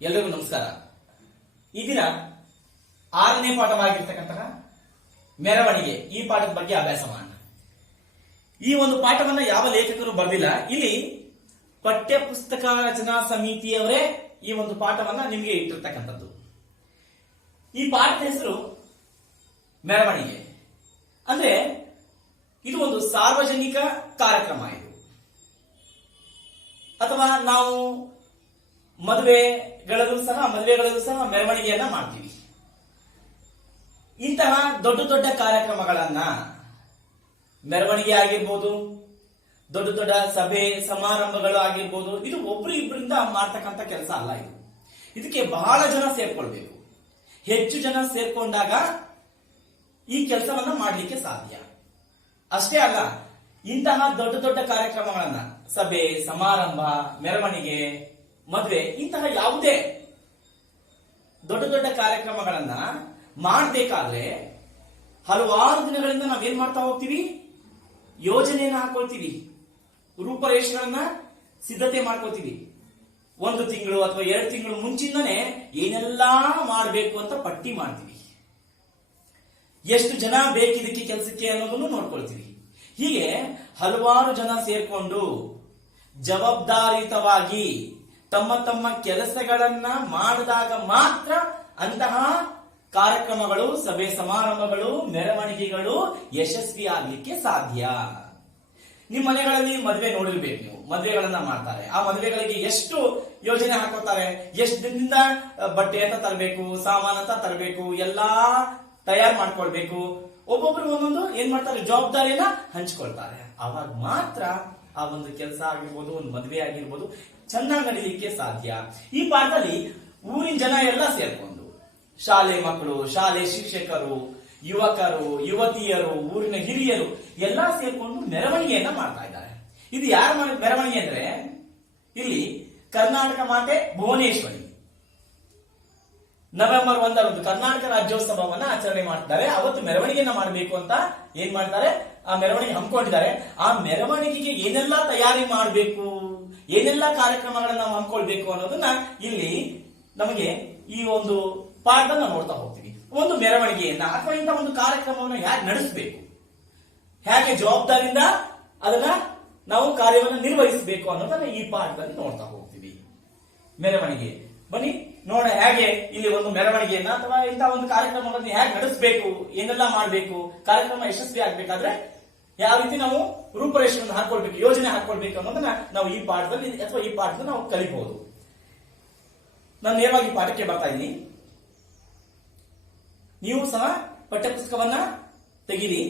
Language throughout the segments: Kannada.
ಎಲ್ಲರಿಗೂ ನಮಸ್ಕಾರ. ಈ ದಿನ 6ನೇ ಪಾಠವಾಗಿರ್ತಕ್ಕಂತಹ ಮೆರವಣಿಗೆ ಈ ಪಾಠದ ಬಗ್ಗೆ ಅಭ್ಯಾಸ ಮಾಡೋಣ. ಈ ಒಂದು ಪಾಠವನ್ನ ಯಾವ ಲೇಖಕರು ಬರೆದಿಲ್ಲ. ಇಲ್ಲಿ ಪಠ್ಯ ಪುಸ್ತಕ ರಚನಾ ಸಮಿತಿಯವರೇ ಈ ಒಂದು ಪಾಠವನ್ನ ನಿಮಗೆ ಇಟ್ಟಿರ್ತಕ್ಕಂಥದ್ದು. ಈ ಪಾಠದ ಹೆಸರು ಮೆರವಣಿಗೆ. ಅಂದ್ರೆ ಇದು ಒಂದು ಸಾರ್ವಜನಿಕ ಕಾರ್ಯಕ್ರಮ. ಇದು ಅಥವಾ ನಾವು ಮದುವೆಗಳಲ್ಲೂ ಸಹ ಮೆರವಣಿಗೆಯನ್ನ ಮಾಡ್ತೀವಿ. ಇಂತಹ ದೊಡ್ಡ ದೊಡ್ಡ ಕಾರ್ಯಕ್ರಮಗಳನ್ನ ಮೆರವಣಿಗೆ ಆಗಿರ್ಬೋದು, ದೊಡ್ಡ ದೊಡ್ಡ ಸಭೆ ಸಮಾರಂಭಗಳು ಆಗಿರ್ಬೋದು, ಇದು ಒಬ್ರು ಇಬ್ಬರಿಂದ ಮಾಡ್ತಕ್ಕಂಥ ಕೆಲಸ ಅಲ್ಲ. ಇದಕ್ಕೆ ಬಹಳ ಜನ ಸೇರ್ಕೊಳ್ಬೇಕು. ಹೆಚ್ಚು ಜನ ಸೇರ್ಕೊಂಡಾಗ ಈ ಕೆಲಸವನ್ನ ಮಾಡಲಿಕ್ಕೆ ಸಾಧ್ಯ. ಅಷ್ಟೇ ಅಲ್ಲ, ಇಂತಹ ದೊಡ್ಡ ದೊಡ್ಡ ಕಾರ್ಯಕ್ರಮಗಳನ್ನ ಸಭೆ ಸಮಾರಂಭ ಮೆರವಣಿಗೆ ಮದುವೆ ಇಂತಹ ಯಾವುದೇ ದೊಡ್ಡ ದೊಡ್ಡ ಕಾರ್ಯಕ್ರಮಗಳನ್ನ ಮಾಡಬೇಕಾದ್ರೆ ಹಲವಾರು ದಿನಗಳಿಂದ ನಾವೇನ್ ಮಾಡ್ತಾ ಹೋಗ್ತೀವಿ, ಯೋಜನೆಯನ್ನ ಹಾಕೊಳ್ತೀವಿ, ರೂಪರೇಷೆಗಳನ್ನ ಸಿದ್ಧತೆ ಮಾಡ್ಕೊಳ್ತೀವಿ. 1 ತಿಂಗಳು ಅಥವಾ 2 ತಿಂಗಳು ಮುಂಚಿಂದನೇ ಏನೆಲ್ಲಾ ಮಾಡಬೇಕು ಅಂತ ಪಟ್ಟಿ ಮಾಡ್ತೀವಿ. ಎಷ್ಟು ಜನ ಬೇಕಿದಕ್ಕೆ ಕೆಲಸಕ್ಕೆ ಅನ್ನೋದನ್ನು ನೋಡ್ಕೊಳ್ತೀವಿ. ಹೀಗೆ ಹಲವಾರು ಜನ ಸೇರ್ಕೊಂಡು ಜವಾಬ್ದಾರಿಯುತವಾಗಿ ತಮ್ಮ ತಮ್ಮ ಕೆಲಸಗಳನ್ನ ಮಾಡಿದಾಗ ಮಾತ್ರ ಅಂತಹ ಕಾರ್ಯಕ್ರಮಗಳು ಸಭೆ ಸಮಾರಂಭಗಳು ಮೆರವಣಿಗೆಗಳು ಯಶಸ್ವಿ ಆಗ್ಲಿಕ್ಕೆ ಸಾಧ್ಯ. ನಿಮ್ಮ ಮನೆಗಳಲ್ಲಿ ಮದುವೆ ನೋಡಿರ್ಬೇಕು. ನೀವು ಮದುವೆಗಳನ್ನ ಮಾಡ್ತಾರೆ. ಆ ಮದುವೆಗಳಿಗೆ ಎಷ್ಟು ಯೋಜನೆ ಹಾಕೋತಾರೆ, ಎಷ್ಟು ದಿನದಿಂದ ಬಟ್ಟೆ ಅಂತ ತರಬೇಕು, ಸಾಮಾನು ಅಂತ ತರಬೇಕು, ಎಲ್ಲಾ ತಯಾರು ಮಾಡ್ಕೊಳ್ಬೇಕು. ಒಬ್ಬೊಬ್ರು ಒಂದೊಂದು ಏನ್ ಮಾಡ್ತಾರೆ, ಜವಾಬ್ದಾರಿಯನ್ನ ಹಂಚ್ಕೊಳ್ತಾರೆ. ಅವಾಗ ಮಾತ್ರ ಆ ಒಂದು ಕೆಲಸ ಆಗಿರ್ಬೋದು, ಒಂದು ಮದುವೆ ಆಗಿರ್ಬೋದು ಚೆನ್ನಾಗಿ ನಡೀಲಿಕ್ಕೆ ಸಾಧ್ಯ. ಈ ಪಾಠದಲ್ಲಿ ಊರಿನ ಜನ ಎಲ್ಲ ಸೇರ್ಕೊಂಡು, ಶಾಲೆ ಮಕ್ಕಳು, ಶಾಲೆ ಶಿಕ್ಷಕರು, ಯುವಕರು, ಯುವತಿಯರು, ಊರಿನ ಹಿರಿಯರು ಎಲ್ಲಾ ಸೇರ್ಕೊಂಡು ಮೆರವಣಿಗೆಯನ್ನ ಮಾಡ್ತಾ ಇದ್ದಾರೆ. ಇದು ಯಾರ ಮೆರವಣಿಗೆ ಅಂದ್ರೆ, ಇಲ್ಲಿ ಕರ್ನಾಟಕ ಮಾತೆ ಭುವನೇಶ್ವರಿ ನವೆಂಬರ್ 1 ಕರ್ನಾಟಕ ರಾಜ್ಯೋತ್ಸವವನ್ನ ಆಚರಣೆ ಮಾಡ್ತಾರೆ. ಅವತ್ತು ಮೆರವಣಿಗೆಯನ್ನ ಮಾಡಬೇಕು ಅಂತ ಏನ್ ಮಾಡ್ತಾರೆ, ಆ ಮೆರವಣಿಗೆ ಹಮ್ಮಿಕೊಂಡಿದ್ದಾರೆ. ಆ ಮೆರವಣಿಗೆಗೆ ಏನೆಲ್ಲಾ ತಯಾರಿ ಮಾಡಬೇಕು, ಏನೆಲ್ಲಾ ಕಾರ್ಯಕ್ರಮಗಳನ್ನ ನಾವು ಹಮ್ಮಿಕೊಳ್ಬೇಕು ಅನ್ನೋದನ್ನ ಇಲ್ಲಿ ನಮಗೆ ಈ ಒಂದು ಪಾಠನ ನೋಡ್ತಾ ಹೋಗ್ತೀವಿ. ಒಂದು ಮೆರವಣಿಗೆಯನ್ನ ಅಥವಾ ಇಂಥ ಒಂದು ಕಾರ್ಯಕ್ರಮವನ್ನು ಹೇಗೆ ನಡೆಸಬೇಕು, ಹೇಗೆ ಜವಾಬ್ದಾರಿಯಿಂದ ಅದನ್ನ ನಾವು ಕಾರ್ಯವನ್ನು ನಿರ್ವಹಿಸಬೇಕು ಅನ್ನೋದನ್ನ ಈ ಪಾಠದಲ್ಲಿ ನೋಡ್ತಾ ಹೋಗ್ತೀವಿ. ಮೆರವಣಿಗೆ ಬನ್ನಿ ನೋಡ, ಹೇಗೆ ಇಲ್ಲಿ ಒಂದು ಮೆರವಣಿಗೆಯನ್ನ ಅಥವಾ ಇಂತಹ ಒಂದು ಕಾರ್ಯಕ್ರಮವನ್ನು ಹೇಗೆ ನಡೆಸಬೇಕು, ಏನೆಲ್ಲ ಮಾಡಬೇಕು, ಕಾರ್ಯಕ್ರಮ ಯಶಸ್ವಿ ಆಗ್ಬೇಕಾದ್ರೆ ಯಾವ ರೀತಿ ನಾವು ರೂಪರೇಷೆಯನ್ನು ಹಾಕೊಳ್ಬೇಕು, ಯೋಜನೆ ಹಾಕೊಳ್ಬೇಕು ಅನ್ನೋದನ್ನ ನಾವು ಈ ಪಾಠದಲ್ಲಿ ಅಥವಾ ಈ ಪಾಠದಲ್ಲಿ ನಾವು ಕಲಿಬಹುದು. ನಾನು ನೇರವಾಗಿ ಪಾಠಕ್ಕೆ ಬರ್ತಾ ಇದ್ದೀನಿ. ನೀವು ಸಹ ಪಠ್ಯಪುಸ್ತಕವನ್ನ ತೆಗೀರಿ.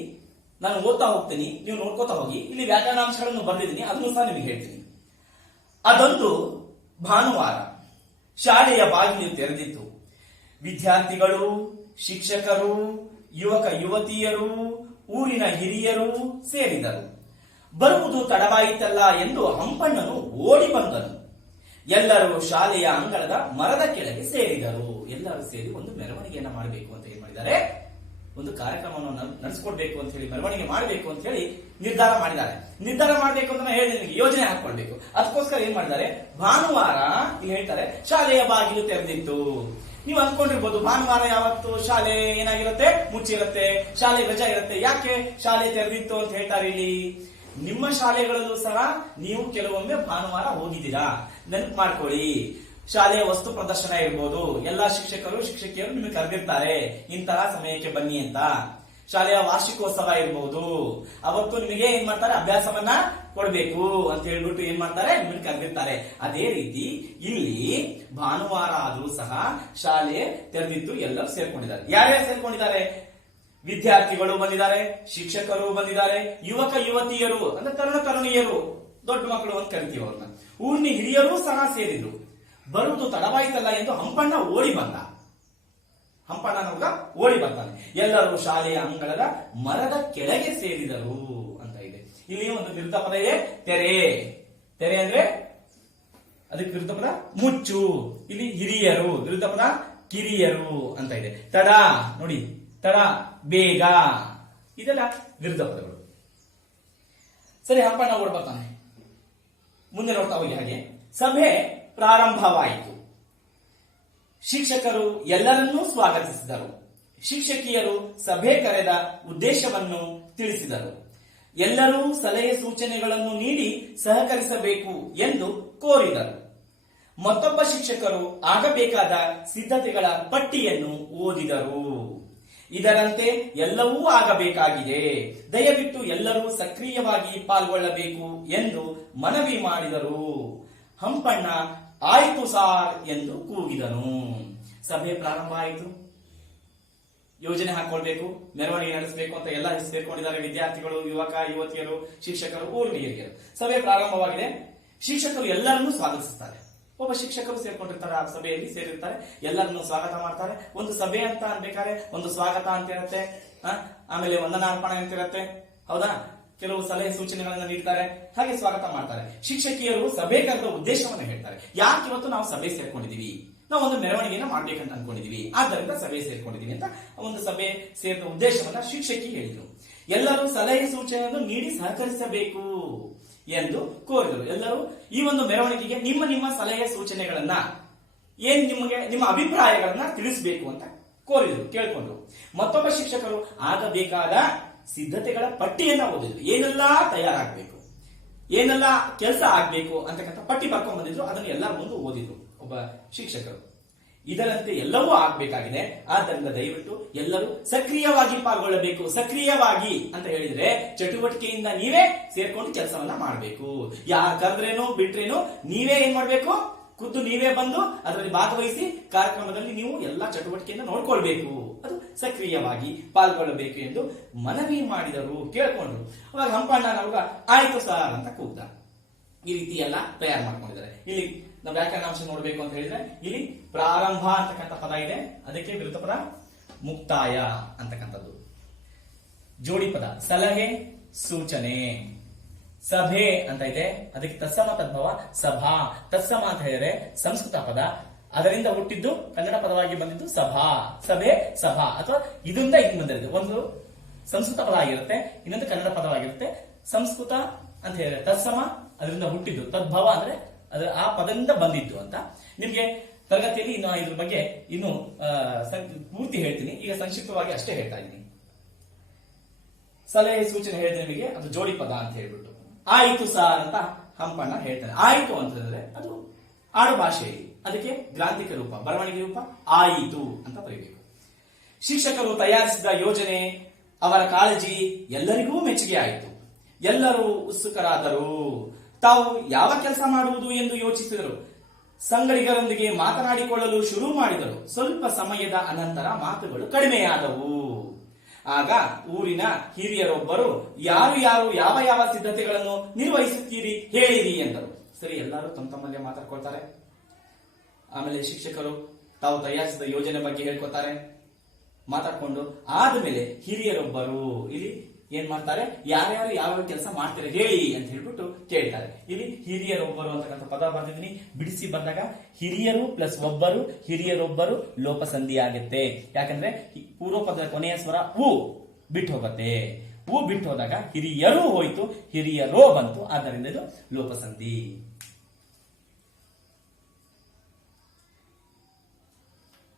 ನಾನು ಓದ್ತಾ ಹೋಗ್ತೀನಿ, ನೀವು ನೋಡ್ಕೋತಾ ಹೋಗಿ. ಇಲ್ಲಿ ವ್ಯಾಕರಣಾಂಶಗಳನ್ನು ಬರೆದಿದ್ದೀನಿ, ಅದನ್ನು ಸಹ ನಿಮಗೆ ಹೇಳ್ತೀನಿ. ಅದೊಂದು ಭಾನುವಾರ ಶಾಲೆಯ ಬಾಗಿಲು ತೆರೆದಿತ್ತು. ವಿದ್ಯಾರ್ಥಿಗಳು, ಶಿಕ್ಷಕರು, ಯುವಕ ಯುವತಿಯರು, ಊರಿನ ಹಿರಿಯರು ಸೇರಿದರು. ಬರುವುದು ತಡವಾಯಿತಲ್ಲ ಎಂದು ಹಂಪಣ್ಣನು ಓಡಿ ಬಂದನು. ಎಲ್ಲರೂ ಶಾಲೆಯ ಅಂಗಳದ ಮರದ ಕೆಳಗೆ ಸೇರಿದರು. ಎಲ್ಲರೂ ಸೇರಿ ಒಂದು ಮೆರವಣಿಗೆಯನ್ನ ಮಾಡಬೇಕು ಅಂತ ಏನ್ ಮಾಡಿದ್ದಾರೆ, ಒಂದು ಕಾರ್ಯಕ್ರಮವನ್ನು ನಡೆಸಿಕೊಡ್ಬೇಕು ಅಂತ ಹೇಳಿ, ಮೆರವಣಿಗೆ ಮಾಡಬೇಕು ಅಂತ ಹೇಳಿ ನಿರ್ಧಾರ ಮಾಡಿದ್ದಾರೆ. ನಿರ್ಧಾರ ಮಾಡಬೇಕು ಅಂತ ಹೇಳಿದ್ರೆ ಯೋಜನೆ ಹಾಕೊಳ್ಬೇಕು. ಅದಕ್ಕೋಸ್ಕರ ಏನ್ ಮಾಡಿದ್ದಾರೆ, ಭಾನುವಾರ ಇಲ್ಲಿ ಹೇಳ್ತಾರೆ ಶಾಲೆಯ ಬಾಗಿಲು ತೆರೆದಿತ್ತು. ನೀವು ಅಂದ್ಕೊಂಡಿರ್ಬೋದು, ಭಾನುವಾರ ಯಾವತ್ತು ಶಾಲೆ ಏನಾಗಿರುತ್ತೆ, ಮುಚ್ಚಿರುತ್ತೆ, ಶಾಲೆ ರಜಾ ಇರುತ್ತೆ. ಯಾಕೆ ಶಾಲೆ ತೆರೆದಿತ್ತು ಅಂತ ಹೇಳ್ತಾರೆ ಇಲ್ಲಿ? ನಿಮ್ಮ ಶಾಲೆಗಳಲ್ಲೂ ಸಹ ನೀವು ಕೆಲವೊಮ್ಮೆ ಭಾನುವಾರ ಹೋಗಿದ್ದೀರಾ, ನೆನಪು ಮಾಡ್ಕೊಳ್ಳಿ. ಶಾಲೆಯ ವಸ್ತು ಪ್ರದರ್ಶನ ಇರ್ಬೋದು, ಎಲ್ಲಾ ಶಿಕ್ಷಕರು ಶಿಕ್ಷಕಿಯರು ನಿಮಗೆ ಕರೆದಿರ್ತಾರೆ, ಇಂತಹ ಸಮಯಕ್ಕೆ ಬನ್ನಿ ಅಂತ. ಶಾಲೆಯ ವಾರ್ಷಿಕೋತ್ಸವ ಇರ್ಬೋದು, ಅವತ್ತು ನಿಮಗೆ ಏನ್ ಮಾಡ್ತಾರೆ, ಅಭ್ಯಾಸವನ್ನ ಕೊಡ್ಬೇಕು ಅಂತ ಹೇಳ್ಬಿಟ್ಟು ಏನ್ ಮಾಡ್ತಾರೆ, ನಿಮಗೆ ಕರೆದಿರ್ತಾರೆ. ಅದೇ ರೀತಿ ಇಲ್ಲಿ ಭಾನುವಾರ ಆದ್ರೂ ಸಹ ಶಾಲೆ ತೆರೆದಿದ್ದು ಎಲ್ಲರೂ ಸೇರ್ಕೊಂಡಿದ್ದಾರೆ. ಯಾರ್ಯಾರು ಸೇರ್ಕೊಂಡಿದ್ದಾರೆ? ವಿದ್ಯಾರ್ಥಿಗಳು ಬಂದಿದ್ದಾರೆ, ಶಿಕ್ಷಕರು ಬಂದಿದ್ದಾರೆ, ಯುವಕ ಯುವತಿಯರು ಅಂದ್ರೆ ತರುಣ ತರುಣಿಯರು, ದೊಡ್ಡ ಮಕ್ಕಳು ಅಂತ ಕರಿತೀವಿ ಅವ್ರನ್ನ, ಊರಿನ ಹಿರಿಯರು ಸಹ ಸೇರಿದ್ರು. ಬರುವುದು ತಡವಾಯಿತಲ್ಲ ಎಂದು ಹಂಪಣ್ಣ ಓಡಿ ಬಂದ. ಹಂಪಣ್ಣನವಾಗ ಓಡಿ ಬರ್ತಾನೆ. ಎಲ್ಲರೂ ಶಾಲೆಯ ಅಂಗಳದ ಮರದ ಕೆಳಗೆ ಸೇರಿದರು ಅಂತ ಇದೆ. ಇಲ್ಲಿ ಒಂದು ವಿರುದ್ಧ ಪದ ಇದೆ, ತೆರೆ. ತೆರೆ ಅಂದ್ರೆ ಅದಕ್ಕೆ ವಿರುದ್ಧ ಪದ ಮುಚ್ಚು. ಇಲ್ಲಿ ಹಿರಿಯರು, ವಿರುದ್ಧ ಪದ ಕಿರಿಯರು ಅಂತ ಇದೆ. ತಡ ನೋಡಿ, ತಡ ಬೇಗ, ಇದೆಲ್ಲ ವಿರುದ್ಧ ಪದಗಳು. ಸರಿ, ಹಂಪಣ್ಣ ಓಡ್ ಬರ್ತಾನೆ. ಮುಂದೆ ನೋಡ್ತಾ ಹೋಗಿ. ಹಾಗೆ ಸಭೆ ಪ್ರಾರಂಭವಾಯಿತು. ಶಿಕ್ಷಕರು ಎಲ್ಲರನ್ನೂ ಸ್ವಾಗತಿಸಿದರು. ಶಿಕ್ಷಕಿಯರು ಸಭೆ ಕರೆದ ಉದ್ದೇಶವನ್ನು ತಿಳಿಸಿದರು. ಎಲ್ಲರೂ ಸಲಹೆ ಸೂಚನೆಗಳನ್ನು ನೀಡಿ ಸಹಕರಿಸಬೇಕು ಎಂದು ಕೋರಿದರು. ಮತ್ತೊಬ್ಬ ಶಿಕ್ಷಕರು ಆಗಬೇಕಾದ ಸಿದ್ಧತೆಗಳ ಪಟ್ಟಿಯನ್ನು ಓದಿದರು. ಇದರಂತೆ ಎಲ್ಲವೂ ಆಗಬೇಕಾಗಿದೆ. ದಯವಿಟ್ಟು ಎಲ್ಲರೂ ಸಕ್ರಿಯವಾಗಿ ಪಾಲ್ಗೊಳ್ಳಬೇಕು ಎಂದು ಮನವಿ ಮಾಡಿದರು. ಹಂಪಣ್ಣ ಆಯ್ತು ಸಾರ್ ಎಂದು ಕೂಗಿದನು. ಸಭೆ ಪ್ರಾರಂಭ ಆಯಿತು. ಯೋಜನೆ ಹಾಕೊಳ್ಬೇಕು, ಮೆರವಣಿಗೆ ನಡೆಸಬೇಕು ಅಂತ ಎಲ್ಲ ಸೇರ್ಕೊಂಡಿದ್ದಾರೆ. ವಿದ್ಯಾರ್ಥಿಗಳು, ಯುವಕ ಯುವತಿಯರು, ಶಿಕ್ಷಕರು, ಊರಿನ ಹಿರಿಯರು. ಸಭೆ ಪ್ರಾರಂಭವಾಗಿದೆ. ಶಿಕ್ಷಕರು ಎಲ್ಲರನ್ನೂ ಸ್ವಾಗತಿಸುತ್ತಾರೆ. ಒಬ್ಬ ಶಿಕ್ಷಕರು ಸೇರ್ಕೊಂಡಿರ್ತಾರೆ, ಆ ಸಭೆಯಲ್ಲಿ ಸೇರಿರ್ತಾರೆ, ಎಲ್ಲರನ್ನು ಸ್ವಾಗತ ಮಾಡ್ತಾರೆ. ಒಂದು ಸಭೆ ಅಂತ ಅನ್ಬೇಕಾದ್ರೆ ಒಂದು ಸ್ವಾಗತ ಅಂತ ಇರುತ್ತೆ, ಆಮೇಲೆ ವಂದನಾರ್ಪಣೆ ಅಂತ ಇರುತ್ತೆ, ಹೌದಾ? ಕೆಲವು ಸಲಹೆ ಸೂಚನೆಗಳನ್ನ ನೀಡ್ತಾರೆ, ಹಾಗೆ ಸ್ವಾಗತ ಮಾಡ್ತಾರೆ. ಶಿಕ್ಷಕಿಯರು ಸಭೆ ಕರೆದ ಉದ್ದೇಶವನ್ನು ಹೇಳ್ತಾರೆ. ಯಾಕೆ ಇವತ್ತು ನಾವು ಸಭೆ ಸೇರ್ಕೊಂಡಿದೀವಿ? ನಾವು ಒಂದು ಮೆರವಣಿಗೆನ ಮಾಡ್ಬೇಕಂತ ಅನ್ಕೊಂಡಿದೀವಿ, ಆದ್ದರಿಂದ ಸಭೆ ಸೇರ್ಕೊಂಡಿದೀವಿ ಅಂತ ಒಂದು ಸಭೆ ಸೇರಿದ ಉದ್ದೇಶವನ್ನ ಶಿಕ್ಷಕಿ ಹೇಳಿದ್ರು. ಎಲ್ಲರೂ ಸಲಹೆ ಸೂಚನೆಯನ್ನು ನೀಡಿ ಸಹಕರಿಸಬೇಕು ಎಂದು ಕೋರಿದರು. ಎಲ್ಲರೂ ಈ ಒಂದು ಮೆರವಣಿಗೆಗೆ ನಿಮ್ಮ ನಿಮ್ಮ ಸಲಹೆ ಸೂಚನೆಗಳನ್ನ ನಿಮಗೆ ನಿಮ್ಮ ಅಭಿಪ್ರಾಯಗಳನ್ನ ತಿಳಿಸಬೇಕು ಅಂತ ಕೋರಿದರು, ಕೇಳ್ಕೊಂಡ್ರು. ಮತ್ತೊಬ್ಬ ಶಿಕ್ಷಕರು ಆಗಬೇಕಾದ ಸಿದ್ಧತೆಗಳ ಪಟ್ಟಿಯನ್ನ ಓದಿದ್ರು. ಏನೆಲ್ಲಾ ತಯಾರಾಗಬೇಕು, ಏನೆಲ್ಲ ಕೆಲಸ ಆಗ್ಬೇಕು ಅಂತಕ್ಕಂಥ ಪಟ್ಟಿ ಬರ್ಕೊಂಡ್ ಬಂದಿದ್ರು. ಅದನ್ನು ಎಲ್ಲರ ಮುಂದೆ ಓದಿದ್ರು ಒಬ್ಬ ಶಿಕ್ಷಕರು. ಇದರಂತೆ ಎಲ್ಲವೂ ಆಗ್ಬೇಕಾಗಿದೆ, ಆದ್ದರಿಂದ ದಯವಿಟ್ಟು ಎಲ್ಲರೂ ಸಕ್ರಿಯವಾಗಿ ಪಾಲ್ಗೊಳ್ಳಬೇಕು. ಸಕ್ರಿಯವಾಗಿ ಅಂತ ಹೇಳಿದ್ರೆ ಚಟುವಟಿಕೆಯಿಂದ ನೀವೇ ಸೇರ್ಕೊಂಡು ಕೆಲಸವನ್ನ ಮಾಡಬೇಕು. ಯಾರು ಕರೆದ್ರೇನೋ ಬಿಟ್ರೇನೋ ನೀವೇ ಏನ್ ಮಾಡ್ಬೇಕು? ಖುದ್ದು ನೀವೇ ಬಂದು ಅದರಲ್ಲಿ ಭಾಗವಹಿಸಿ ಕಾರ್ಯಕ್ರಮದಲ್ಲಿ ನೀವು ಎಲ್ಲಾ ಚಟುವಟಿಕೆಯನ್ನು ನೋಡ್ಕೊಳ್ಬೇಕು. ಅದು ಸಕ್ರಿಯವಾಗಿ ಪಾಲ್ಗೊಳ್ಳಬೇಕು ಎಂದು ಮನವಿ ಮಾಡಿದರು, ಕೇಳ್ಕೊಂಡ್ರು. ಅವಾಗ ಹಂಪಣ್ಣನವ್ರ ಆಯ್ತು ಸಾರ್ ಅಂತ ಕೂಗ್ದ. ಈ ರೀತಿ ಎಲ್ಲ ತಯಾರು ಮಾಡ್ಕೊಂಡಿದ್ದಾರೆ. ಇಲ್ಲಿ ನಾವು ವ್ಯಾಕರಣಾಂಶ ನೋಡ್ಬೇಕು ಅಂತ ಹೇಳಿದ್ರೆ ಇಲ್ಲಿ ಪ್ರಾರಂಭ ಅಂತಕ್ಕಂಥ ಪದ ಇದೆ, ಅದಕ್ಕೆ ವಿರುದ್ಧ ಪದ ಮುಕ್ತಾಯ ಅಂತಕ್ಕಂಥದ್ದು. ಜೋಡಿ ಪದ ಸಲಹೆ ಸೂಚನೆ. ಸಭೆ ಅಂತ ಇದೆ, ಅದಕ್ಕೆ ತತ್ಸಮ ತದ್ಭವ ಸಭಾ. ತತ್ಸಮ ಅಂತ ಹೇಳಿದ್ರೆ ಸಂಸ್ಕೃತ ಪದ, ಅದರಿಂದ ಹುಟ್ಟಿದ್ದು ಕನ್ನಡ ಪದವಾಗಿ ಬಂದಿದ್ದು ಸಭಾ. ಸಭೆ ಸಭಾ, ಅಥವಾ ಇದರಿಂದ ಇದು ಬಂದಿದೆ. ಒಂದು ಸಂಸ್ಕೃತ ಪದ ಆಗಿರುತ್ತೆ, ಇನ್ನೊಂದು ಕನ್ನಡ ಪದವಾಗಿರುತ್ತೆ. ಸಂಸ್ಕೃತ ಅಂತ ಹೇಳಿದ್ರೆ ತತ್ಸಮ, ಅದರಿಂದ ಹುಟ್ಟಿದ್ದು. ತದ್ಭವ ಅಂದ್ರೆ ಅದು ಆ ಪದದಿಂದ ಬಂದಿದ್ದು ಅಂತ. ನಿಮ್ಗೆ ತರಗತಿಯಲ್ಲಿ ಇನ್ನು ಇದ್ರ ಬಗ್ಗೆ ಇನ್ನು ಪೂರ್ತಿ ಹೇಳ್ತೀನಿ, ಈಗ ಸಂಕ್ಷಿಪ್ತವಾಗಿ ಅಷ್ಟೇ ಹೇಳ್ತಾ ಇದ್ದೀನಿ. ಸಲಹೆ ಸೂಚನೆ ಹೇಳಿದ್ರೆ ನಿಮಗೆ ಅದು ಜೋಡಿ ಪದ ಅಂತ ಹೇಳ್ಬಿಟ್ಟು ಆಯಿತು ಸಾರ್ ಅಂತ ಹಂಪಣ್ಣ ಹೇಳ್ತಾನೆ. ಆಯಿತು ಅಂತಂದ್ರೆ ಅದು ಆಡು ಭಾಷೆ, ಅದಕ್ಕೆ ಗ್ರಾಂಥಿಕ ರೂಪ, ಬರವಣಿಗೆ ರೂಪ ಆಯಿತು ಅಂತ ಬರೀಬೇಕು. ಶಿಕ್ಷಕರು ತಯಾರಿಸಿದ ಯೋಜನೆ, ಅವರ ಕಾಳಜಿ ಎಲ್ಲರಿಗೂ ಮೆಚ್ಚುಗೆ ಆಯಿತು. ಎಲ್ಲರೂ ಉತ್ಸುಕರಾದರು. ತಾವು ಯಾವ ಕೆಲಸ ಮಾಡುವುದು ಎಂದು ಯೋಚಿಸಿದರು. ಸಂಗಡಿಗರೊಂದಿಗೆ ಮಾತನಾಡಿಕೊಳ್ಳಲು ಶುರು ಮಾಡಿದರು. ಸ್ವಲ್ಪ ಸಮಯದ ಅನಂತರ ಮಾತುಗಳು ಕಡಿಮೆಯಾದವು. ಆಗ ಊರಿನ ಹಿರಿಯರೊಬ್ಬರು ಯಾರು ಯಾರು ಯಾವ ಯಾವ ಸಿದ್ಧತೆಗಳನ್ನು ನಿರ್ವಹಿಸುತ್ತೀರಿ ಹೇಳಿರಿ ಎಂದರು. ಸರಿ, ಎಲ್ಲರೂ ತಮ್ಮಲ್ಲೇ ಮಾತಾಡ್ಕೊಳ್ತಾರೆ. ಆಮೇಲೆ ಶಿಕ್ಷಕರು ತಾವು ತಯಾರಿಸಿದ ಯೋಜನೆ ಬಗ್ಗೆ ಹೇಳ್ಕೊತಾರೆ. ಮಾತಾಡ್ಕೊಂಡು ಆದ್ಮೇಲೆ ಹಿರಿಯರೊಬ್ಬರು ಇಲ್ಲಿ ಏನ್ ಮಾಡ್ತಾರೆ, ಯಾರ್ಯಾರು ಯಾವ ಕೆಲಸ ಮಾಡ್ತಾರೆ ಹೇಳಿ ಅಂತ ಹೇಳ್ಬಿಟ್ಟು ಕೇಳ್ತಾರೆ. ಇಲ್ಲಿ ಹಿರಿಯರೊಬ್ಬರು ಅಂತಕ್ಕಂಥ ಪದ ಬರ್ತಿದ್ದೀನಿ, ಬಿಡಿಸಿ ಬಂದಾಗ ಹಿರಿಯರು ಪ್ಲಸ್ ಒಬ್ಬರು, ಹಿರಿಯರೊಬ್ಬರು ಲೋಪಸಂಧಿ ಆಗುತ್ತೆ. ಯಾಕಂದ್ರೆ ಪೂರ್ವ ಪದದ ಕೊನೆಯ ಸ್ವರ ಉ ಬಿಟ್ಟು ಹೋಗುತ್ತೆ. ಉ ಬಿಟ್ಟು ಹೋದಾಗ ಹಿರಿಯರು ಹೋಯ್ತು, ಹಿರಿಯರೋ ಬಂತು, ಆದ್ದರಿಂದ ಇದು ಲೋಪಸಂಧಿ.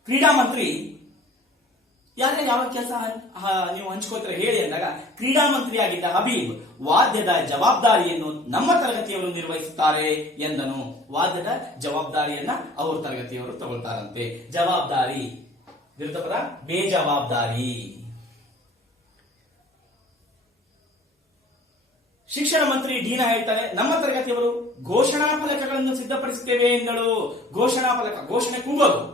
ಕ್ರೀಡಾ ಮಂತ್ರಿ ಯಾರೇ ಯಾವ ಕೆಲಸ ನೀವು ಹಂಚ್ಕೋತಾರೆ ಹೇಳಿ ಅಂದಾಗ ಕ್ರೀಡಾ ಮಂತ್ರಿಯಾಗಿದ್ದ ಹಬೀಬ್ ವಾದ್ಯದ ಜವಾಬ್ದಾರಿಯನ್ನು ನಮ್ಮ ತರಗತಿಯವರು ನಿರ್ವಹಿಸುತ್ತಾರೆ ಎಂದನು. ವಾದ್ಯದ ಜವಾಬ್ದಾರಿಯನ್ನ ಅವ್ರ ತರಗತಿಯವರು ತಗೊಳ್ತಾರಂತೆ. ಜವಾಬ್ದಾರಿ ವಿರುದ್ಧ ಪದ ಬೇಜವಾಬ್ದಾರಿ. ಶಿಕ್ಷಣ ಮಂತ್ರಿ ಡೀನಾ ಹೇಳ್ತಾರೆ, ನಮ್ಮ ತರಗತಿಯವರು ಘೋಷಣಾ ಫಲಕಗಳನ್ನು ಸಿದ್ಧಪಡಿಸುತ್ತೇವೆ ಎಂದಳು. ಘೋಷಣಾ ಫಲಕ, ಘೋಷಣೆ ಕೂಗೋದು,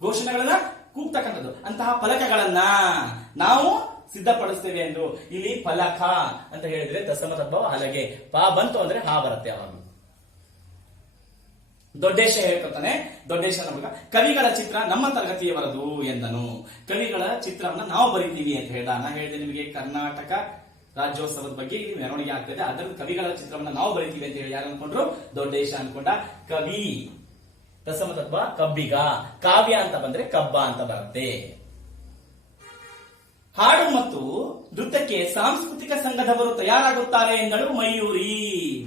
ಘೋಷಣೆಗಳನ್ನ ಕೂಗ್ತಕ್ಕಂಥದ್ದು, ಅಂತಹ ಫಲಕಗಳನ್ನ ನಾವು ಸಿದ್ಧಪಡಿಸ್ತೇವೆ ಎಂದು. ಇಲ್ಲಿ ಫಲಕ ಅಂತ ಹೇಳಿದ್ರೆ ತತ್ಸಮ ತದ್ಭವ ಹಲಗೆ. ಪಾ ಬಂತು ಅಂದ್ರೆ ಹಾ ಬರುತ್ತೆ. ಅವಾಗ ದೊಡ್ಡೇಶ ಹೇಳ್ಕೊತಾನೆ, ದೊಡ್ಡೇಶ ನಮಗ ಕವಿಗಳ ಚಿತ್ರ ನಮ್ಮ ತರಗತಿಯವರದು ಎಂದನು. ಕವಿಗಳ ಚಿತ್ರವನ್ನ ನಾವು ಬರೀತೀವಿ ಅಂತ ಹೇಳ್ದ. ನಾ ಹೇಳಿದೆ ನಿಮಗೆ ಕರ್ನಾಟಕ ರಾಜ್ಯೋತ್ಸವದ ಬಗ್ಗೆ ಇಲ್ಲಿ ಮೆರವಣಿಗೆ ಆಗ್ತದೆ, ಅದರ ಕವಿಗಳ ಚಿತ್ರವನ್ನ ನಾವು ಬರೀತೀವಿ ಅಂತ ಹೇಳಿ ಯಾರು ಅನ್ಕೊಂಡ್ರು? ದೊಡ್ಡೇಶ ಅನ್ಕೊಂಡ. ಕವಿ ತತ್ಸಮ ತದ್ಭವ ಕಬ್ಬಿಗ. ಕಾವ್ಯ ಅಂತ ಬಂದ್ರೆ ಕಬ್ಬ ಅಂತ ಬರುತ್ತೆ. ಹಾಡು ಮತ್ತು ನೃತ್ಯಕ್ಕೆ ಸಾಂಸ್ಕೃತಿಕ ಸಂಘದವರು ತಯಾರಾಗುತ್ತಾರೆ ಎಂದಳು ಮಯೂರಿ.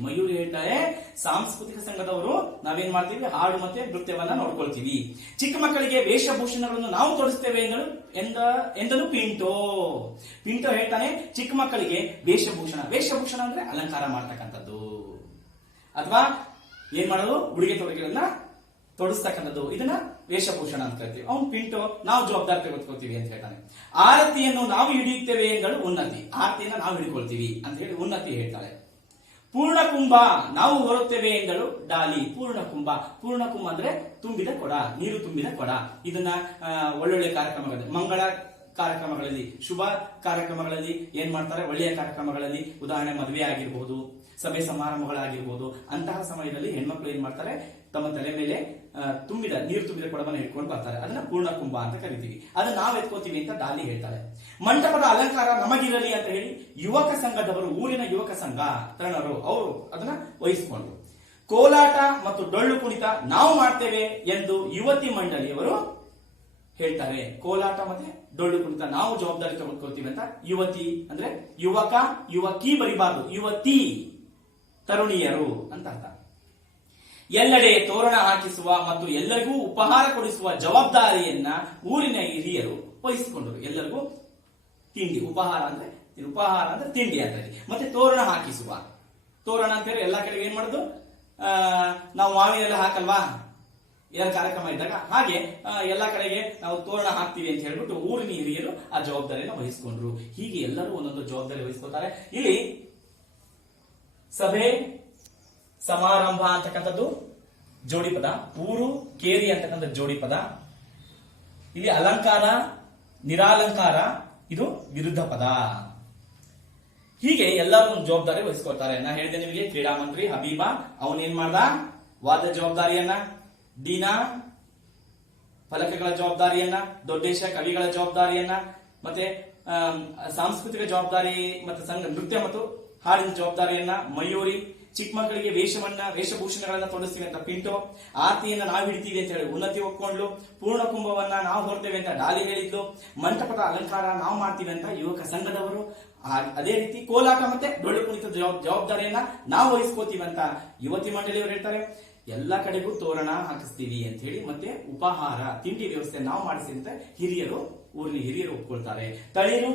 ಮಯೂರಿ ಹೇಳ್ತಾರೆ, ಸಾಂಸ್ಕೃತಿಕ ಸಂಘದವರು ನಾವೇನ್ ಮಾಡ್ತೀವಿ, ಹಾಡು ಮತ್ತೆ ನೃತ್ಯವನ್ನ ನೋಡ್ಕೊಳ್ತೀವಿ. ಚಿಕ್ಕ ಮಕ್ಕಳಿಗೆ ವೇಷಭೂಷಣಗಳನ್ನು ನಾವು ತೊಡಿಸ್ತೇವೆ ಎಂದನು ಪಿಂಟೋ. ಪಿಂಟೋ ಹೇಳ್ತಾನೆ, ಚಿಕ್ಕ ಮಕ್ಕಳಿಗೆ ವೇಷಭೂಷಣ ಅಂದ್ರೆ ಅಲಂಕಾರ ಮಾಡ್ತಕ್ಕಂಥದ್ದು ಅಥವಾ ಏನ್ ಮಾಡೋದು, ಉಡುಗೆ ತೊಡುಗೆಗಳನ್ನ ತೊಡಸ್ತಕ್ಕಂಥದ್ದು, ಇದನ್ನ ವೇಷಭೂಷಣ ಅಂತ ಕರಿತೀವಿ. ಅವ್ನು ಪಿಂಟೋ, ನಾವು ಜವಾಬ್ದಾರಿ ತೆಗೆದುಕೊಳ್ತೀವಿ ಅಂತ ಹೇಳ್ತಾನೆ. ಆರತಿಯನ್ನು ನಾವು ಹಿಡಿಯುತ್ತೇವೆ ಎಂಗಳು ಉನ್ನತಿ. ಆರತಿಯನ್ನ ನಾವು ಹಿಡ್ಕೊಳ್ತೀವಿ ಅಂತ ಹೇಳಿ ಉನ್ನತಿ ಹೇಳ್ತಾಳೆ. ಪೂರ್ಣಕುಂಭ ನಾವು ಹೊರುತ್ತೇವೆ ಎಂಗಳು ಡಾಲಿ. ಪೂರ್ಣಕುಂಭ ಅಂದ್ರೆ ತುಂಬಿದ ಕೊಡ, ನೀರು ತುಂಬಿದ ಕೊಡ. ಇದನ್ನ ಒಳ್ಳೊಳ್ಳೆ ಕಾರ್ಯಕ್ರಮಗಳಲ್ಲಿ, ಮಂಗಳ ಕಾರ್ಯಕ್ರಮಗಳಲ್ಲಿ, ಶುಭ ಕಾರ್ಯಕ್ರಮಗಳಲ್ಲಿ ಏನ್ ಮಾಡ್ತಾರೆ, ಒಳ್ಳೆಯ ಕಾರ್ಯಕ್ರಮಗಳಲ್ಲಿ, ಉದಾಹರಣೆ ಮದುವೆ ಆಗಿರಬಹುದು, ಸಭೆ ಸಮಾರಂಭಗಳಾಗಿರ್ಬೋದು, ಅಂತಹ ಸಮಯದಲ್ಲಿ ಹೆಣ್ಮಕ್ಳು ಏನ್ ಮಾಡ್ತಾರೆ, ತಮ್ಮ ತಲೆ ಮೇಲೆ ನೀರು ತುಂಬಿದ ಕೊಡವನ್ನು ಇಟ್ಕೊಂಡು ಬರ್ತಾರೆ. ಅದನ್ನ ಪೂರ್ಣಕುಂಭ ಅಂತ ಕರಿತೀವಿ. ಅದನ್ನ ನಾವು ಎತ್ಕೋತೀವಿ ಅಂತ ಡಾಲಿ ಹೇಳ್ತಾರೆ. ಮಂಟಪದ ಅಲಂಕಾರ ನಮಗಿರಲಿ ಅಂತ ಹೇಳಿ ಯುವಕ ಸಂಘದವರು, ಊರಿನ ಯುವಕ ಸಂಘ ತರಣರು, ಅವರು ಅದನ್ನ ವಹಿಸಿಕೊಂಡ್ರು. ಕೋಲಾಟ ಮತ್ತು ಡೊಳ್ಳು ಕುಣಿತ ನಾವು ಮಾಡ್ತೇವೆ ಎಂದು ಯುವತಿ ಮಂಡಳಿಯವರು ಹೇಳ್ತಾರೆ. ಕೋಲಾಟ ಮತ್ತೆ ಡೊಳ್ಳು ಕುಣಿತ ನಾವು ಜವಾಬ್ದಾರಿ ತಗೊಳ್ಕೊಳ್ತೀವಿ ಅಂತ ಯುವತಿ ಅಂದ್ರೆ ಯುವಕ, ಯುವಕಿ ಬರಿಬಾರ್ದು, ಯುವತಿ, ತರುಣಿಯರು ಅಂತ ಅರ್ಥ. ಎಲ್ಲೆಡೆ ತೋರಣ ಹಾಕಿಸುವ ಮತ್ತು ಎಲ್ಲರಿಗೂ ಉಪಹಾರ ಕೊಡಿಸುವ ಜವಾಬ್ದಾರಿಯನ್ನ ಊರಿನ ಹಿರಿಯರು ವಹಿಸಿಕೊಂಡರು. ಎಲ್ಲರಿಗೂ ತಿಂಡಿ, ಉಪಹಾರ ಅಂದ್ರೆ ತಿಂಡಿ ಅಂತ ಹೇಳಿ, ಮತ್ತೆ ತೋರಣ ಹಾಕಿಸುವ. ತೋರಣ ಅಂತ ಹೇಳಿ ಎಲ್ಲಾ ಕಡೆ ಏನ್ ಮಾಡುದು, ನಾವು ಮಾವಿನೆಲ್ಲ ಹಾಕಲ್ವಾ ಏನ್ ಕಾರ್ಯಕ್ರಮ ಇದ್ದಾಗ, ಹಾಗೆ ಎಲ್ಲಾ ಕಡೆಗೆ ನಾವು ತೋರಣ ಹಾಕ್ತೀವಿ ಅಂತ ಹೇಳ್ಬಿಟ್ಟು ಊರಿನ ಹಿರಿಯರು ಆ ಜವಾಬ್ದಾರಿಯನ್ನು ವಹಿಸಿಕೊಂಡ್ರು. ಹೀಗೆ ಎಲ್ಲರೂ ಒಂದೊಂದು ಜವಾಬ್ದಾರಿ ವಹಿಸ್ಕೊತಾರೆ. ಇಲ್ಲಿ ಸಭೆ ಸಮಾರಂಭ ಅಂತಕ್ಕಂಥದ್ದು ಜೋಡಿ ಪದ, ಊರು ಕೇರಿ ಅಂತಕ್ಕಂಥ ಜೋಡಿ ಪದ. ಇಲ್ಲಿ ಅಲಂಕಾರ ನಿರಾಲಂಕಾರ ಇದು ವಿರುದ್ಧ ಪದ. ಹೀಗೆ ಎಲ್ಲರೂ ಒಂದು ಜವಾಬ್ದಾರಿ ವಹಿಸ್ಕೊಳ್ತಾರೆ. ನಾ ಹೇಳಿದೆ ನಿಮಗೆ, ಕ್ರೀಡಾ ಮಂತ್ರಿ ಹಬೀಬಾ ಅವನೇನ್ ಮಾಡ್ದ, ವಾದ ಜವಾಬ್ದಾರಿಯನ್ನ, ಡೀನಾ ಫಲಕಗಳ ಜವಾಬ್ದಾರಿಯನ್ನ, ದೊಡ್ಡೇಶ ಕವಿಗಳ ಜವಾಬ್ದಾರಿಯನ್ನ, ಮತ್ತೆ ಸಾಂಸ್ಕೃತಿಕ ಜವಾಬ್ದಾರಿ ಮತ್ತೆ ಸಂಘ ನೃತ್ಯ ಮತ್ತು ಹಾಡಿನ ಜವಾಬ್ದಾರಿಯನ್ನ ಮಯೂರಿ, ಚಿಕ್ಕ ಮಕ್ಕಳಿಗೆ ವೇಷಭೂಷಣಗಳನ್ನ ತೊಡಸ್ತೀವಿ ಅಂತ ಪಿಂಟೋ, ಆರತಿಯನ್ನ ನಾವು ಹಿಡಿತೀವಿ ಅಂತ ಹೇಳಿ ಉನ್ನತಿ ಒಪ್ಕೊಂಡ್ಲು, ಪೂರ್ಣಕುಂಭವನ್ನ ನಾವು ಹೊರತೇವೆ ಅಂತ ಡಾಲಿ ಹೇಳಿದ್ಲು, ಮಂಟಪದ ಅಲಂಕಾರ ನಾವು ಮಾಡ್ತೀವಿ ಅಂತ ಯುವಕ ಸಂಘದವರು, ಅದೇ ರೀತಿ ಕೋಲಾಟ ಮತ್ತೆ ಡೊಳ್ಳು ಕುಣಿತ ಜವಾಬ್ದಾರಿಯನ್ನ ನಾವು ವಹಿಸ್ಕೋತೀವಿ ಅಂತ ಯುವತಿ ಮಂಡಳಿಯವರು ಹೇಳ್ತಾರೆ. ಎಲ್ಲಾ ಕಡೆಗೂ ತೋರಣ ಹಾಕಿಸ್ತೀವಿ ಅಂತ ಹೇಳಿ, ಮತ್ತೆ ಉಪಹಾರ ತಿಂಡಿ ವ್ಯವಸ್ಥೆ ನಾವು ಮಾಡಿಸಿ ಅಂತ ಊರಿನ ಹಿರಿಯರು ಒಪ್ಕೊಳ್ತಾರೆ. ತಳಿರು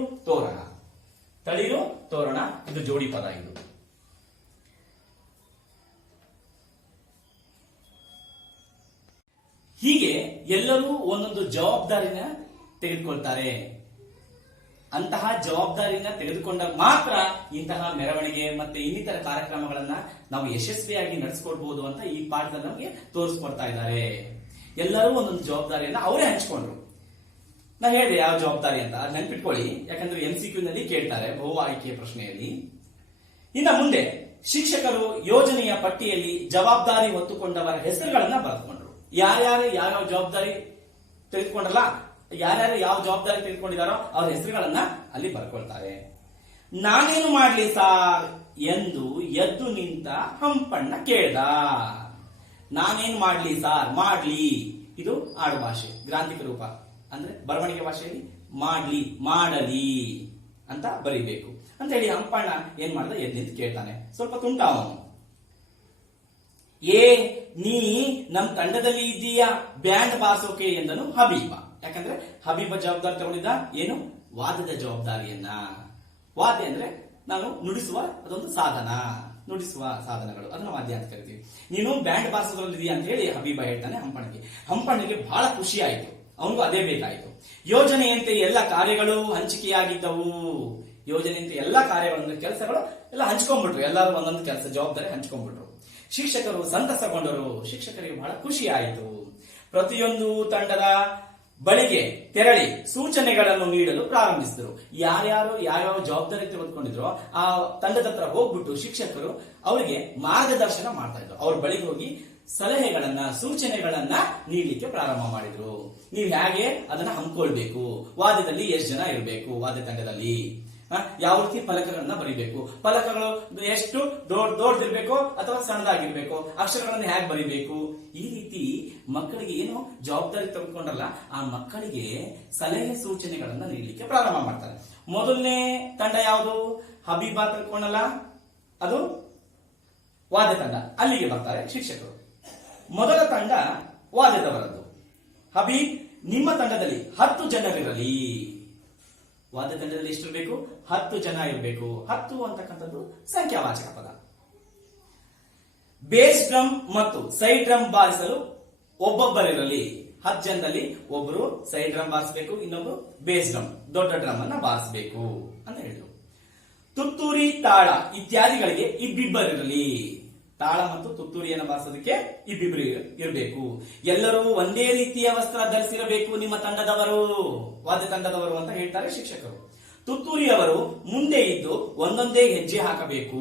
ತೋರಣ ಇದು ಜೋಡಿ ಪದ. ಇದು ಹೀಗೆ ಎಲ್ಲರೂ ಒಂದೊಂದು ಜವಾಬ್ದಾರಿನ ತೆಗೆದುಕೊಳ್ತಾರೆ. ಅಂತಹ ಜವಾಬ್ದಾರಿನ ತೆಗೆದುಕೊಂಡಾಗ ಮಾತ್ರ ಇಂತಹ ಮೆರವಣಿಗೆ ಮತ್ತೆ ಇನ್ನಿತರ ಕಾರ್ಯಕ್ರಮಗಳನ್ನ ನಾವು ಯಶಸ್ವಿಯಾಗಿ ನಡೆಸ್ಕೊಡ್ಬಹುದು ಅಂತ ಈ ಪಾಠದಲ್ಲಿ ನಮಗೆ ತೋರಿಸ್ಕೊಡ್ತಾ ಇದ್ದಾರೆ. ಎಲ್ಲರೂ ಒಂದೊಂದು ಜವಾಬ್ದಾರಿಯನ್ನ ಅವರೇ ಹಂಚ್ಕೊಂಡ್ರು. ನಾ ಹೇಳಿದೆ ಯಾವ ಜವಾಬ್ದಾರಿ ಅಂತ, ಅದು ನೆನ್ಪಿಟ್ಕೊಳ್ಳಿ, ಯಾಕಂದ್ರೆ MCQ ನಲ್ಲಿ ಕೇಳ್ತಾರೆ ಬಹು ಆಯ್ಕೆಯ ಪ್ರಶ್ನೆಯಲ್ಲಿ. ಇನ್ನ ಮುಂದೆ ಶಿಕ್ಷಕರು ಯೋಜನೆಯ ಪಟ್ಟಿಯಲ್ಲಿ ಜವಾಬ್ದಾರಿ ಹೊತ್ತುಕೊಂಡವರ ಹೆಸರುಗಳನ್ನ ಬರೆದುಕೊಂಡ್ರು. ಯಾರ್ಯಾರು ಯಾವ್ಯಾವ ಜವಾಬ್ದಾರಿ ತೆಗೆದುಕೊಂಡಲ್ಲ, ಯಾರ್ಯಾರು ಯಾವ ಜವಾಬ್ದಾರಿ ತೆಗೆದುಕೊಂಡಿದಾರೋ ಅವ್ರ ಹೆಸರುಗಳನ್ನ ಅಲ್ಲಿ ಬರ್ಕೊಳ್ತಾರೆ. ನಾನೇನು ಮಾಡ್ಲಿ ಸಾರ್ ಎಂದು ಎದ್ದು ನಿಂತ ಹಂಪಣ್ಣ ಕೇಳ್ದ. ನಾನೇನು ಮಾಡ್ಲಿ ಸಾರ್, ಮಾಡ್ಲಿ ಇದು ಆಡು ಭಾಷೆ, ಗ್ರಾಂಥಿಕ ರೂಪ ಅಂದ್ರೆ ಬರವಣಿಗೆ ಭಾಷೆಯಲ್ಲಿ ಮಾಡ್ಲಿ, ಮಾಡಲಿ ಅಂತ ಬರೀಬೇಕು ಅಂತ ಹೇಳಿ ಹಂಪಣ್ಣ ಏನ್ ಮಾಡ್ದ, ಎದ್ದು ನಿಂತು ಕೇಳ್ತಾನೆ. ಸ್ವಲ್ಪ ತುಂಟ ಅವನು. ನೀ ನಮ್ ತಂಡದಲ್ಲಿ ಇದ್ದೀಯಾ ಬ್ಯಾಂಡ್ ಬಾರ್ಸೋಕೆ ಎಂದನು ಹಬೀಬ. ಯಾಕಂದ್ರೆ ಹಬೀಬ ಜವಾಬ್ದಾರಿ ತಗೊಂಡಿದ್ದ ಏನು, ವಾದ್ಯದ ಜವಾಬ್ದಾರಿಯನ್ನ. ವಾದ್ಯ ಅಂದ್ರೆ ನಾವು ನುಡಿಸುವ ಅದೊಂದು ಸಾಧನ, ನುಡಿಸುವ ಸಾಧನಗಳು, ಅದನ್ನ ವಾದ್ಯ ಅಂತ ಕರಿತೀವಿ. ನೀನು ಬ್ಯಾಂಡ್ ಬಾರ್ಸೋದ್ರಲ್ಲಿದೀಯಾ ಅಂತ ಹೇಳಿ ಹಬೀಬ ಹೇಳ್ತಾನೆ ಹಂಪಣ್ಣಿಗೆ ಬಹಳ ಖುಷಿ ಆಯ್ತು, ಅವನಿಗೂ ಅದೇ ಬೇಕಾಯ್ತು. ಯೋಜನೆಯಂತೆ ಎಲ್ಲ ಕಾರ್ಯಗಳು ಹಂಚಿಕೆಯಾಗಿದ್ದವು. ಯೋಜನೆಯಂತೆ ಎಲ್ಲ ಕಾರ್ಯಗಳು, ಕೆಲಸಗಳು ಎಲ್ಲ ಹಂಚ್ಕೊಂಡ್ಬಿಟ್ರು. ಎಲ್ಲರೂ ಒಂದೊಂದು ಕೆಲಸ ಜವಾಬ್ದಾರಿ ಹಂಚ್ಕೊಂಡ್ಬಿಟ್ರು. ಶಿಕ್ಷಕರು ಸಂತಸಗೊಂಡರು. ಶಿಕ್ಷಕರಿಗೆ ಬಹಳ ಖುಷಿ ಆಯಿತು. ಪ್ರತಿಯೊಂದು ತಂಡದ ಬಳಿಗೆ ತೆರಳಿ ಸೂಚನೆಗಳನ್ನು ನೀಡಲು ಪ್ರಾರಂಭಿಸಿದರು. ಯಾರ್ಯಾರು ಯಾವ್ಯಾವ ಜವಾಬ್ದಾರಿ ತೆಗೆದುಕೊಂಡಿದ್ರು ಆ ತಂಡದ ಹತ್ರ ಹೋಗ್ಬಿಟ್ಟು ಶಿಕ್ಷಕರು ಅವರಿಗೆ ಮಾರ್ಗದರ್ಶನ ಮಾಡ್ತಾ ಇದ್ರು. ಅವ್ರ ಬಳಿಗೆ ಹೋಗಿ ಸಲಹೆಗಳನ್ನ, ಸೂಚನೆಗಳನ್ನ ನೀಡಲಿಕ್ಕೆ ಪ್ರಾರಂಭ ಮಾಡಿದ್ರು. ನೀವು ಹೇಗೆ ಅದನ್ನ ಹಮ್ಮಿಕೊಳ್ಬೇಕು, ವಾದ್ಯದಲ್ಲಿ ಎಷ್ಟು ಜನ ಇರಬೇಕು, ವಾದ್ಯ ತಂಡದಲ್ಲಿ ಯಾವ ರೀತಿ ಫಲಕಗಳನ್ನ ಬರೀಬೇಕು, ಫಲಕಗಳು ಎಷ್ಟು ದೊಡ್ಡದಿರ್ಬೇಕು ಅಥವಾ ಸಣ್ಣದಾಗಿರ್ಬೇಕು, ಅಕ್ಷರಗಳನ್ನು ಹೇಗೆ ಬರೀಬೇಕು, ಈ ರೀತಿ ಮಕ್ಕಳಿಗೆ ಏನು ಜವಾಬ್ದಾರಿ ತೆಗೆದುಕೊಂಡಲ್ಲ ಆ ಮಕ್ಕಳಿಗೆ ಸಲಹೆ ಸೂಚನೆಗಳನ್ನ ನೀಡಲಿಕ್ಕೆ ಪ್ರಾರಂಭ ಮಾಡ್ತಾರೆ. ಮೊದಲನೇ ತಂಡ ಯಾವುದು? ಹಬೀಬಾ ತೆಗೆದುಕೊಂಡಲ್ಲ, ಅದು ವಾದ್ಯ ತಂಡ. ಅಲ್ಲಿಗೆ ಬರ್ತಾರೆ ಶಿಕ್ಷಕರು. ಮೊದಲ ತಂಡ ವಾದ್ಯದವರದ್ದು. ಹಬೀಬ್, ನಿಮ್ಮ ತಂಡದಲ್ಲಿ 10 ಜನರಿರಲಿ. ವಾದ್ಯ ತಂಡದಲ್ಲಿ ಎಷ್ಟಿರಬೇಕು? 10 ಜನ ಇರಬೇಕು. 10 ಅಂತಕ್ಕಂಥದ್ದು ಸಂಖ್ಯಾವಾಚಕ ಪದ. ಬೇಸ್ ಡ್ರಮ್ ಮತ್ತು ಸೈಡ್ ಡ್ರಮ್ ಬಾರಿಸಲು ಒಬ್ಬೊಬ್ಬರಿರಲಿ. 10 ಜನದಲ್ಲಿ ಒಬ್ರು ಸೈಡ್ ಡ್ರಮ್ ಬಾರಿಸಬೇಕು, ಇನ್ನೊಬ್ರು ಬೇಸ್ ಡ್ರಮ್ ದೊಡ್ಡ ಡ್ರಮ್ ಅನ್ನ ಬಾರಿಸಬೇಕು ಅಂತ ಹೇಳಿದ್ರು. ತುತ್ತೂರಿ, ತಾಳ ಇತ್ಯಾದಿಗಳಿಗೆ ಇಬ್ಬಿಬ್ಬರಿರಲಿ. ತಾಳ ಮತ್ತು ತುತ್ತೂರಿಯನ್ನು ಬಾರಿಸೋದಕ್ಕೆ ಇಬ್ಬಿಬ್ಬರು ಇರಬೇಕು. ಎಲ್ಲರೂ ಒಂದೇ ರೀತಿಯ ವಸ್ತ್ರ ಧರಿಸಿರಬೇಕು ನಿಮ್ಮ ತಂಡದವರು, ವಾದ್ಯ ತಂಡದವರು ಅಂತ ಹೇಳ್ತಾರೆ ಶಿಕ್ಷಕರು. ತುತ್ತೂರಿಯವರು ಮುಂದೆ ಇದ್ದು ಒಂದೊಂದೇ ಹೆಜ್ಜೆ ಹಾಕಬೇಕು.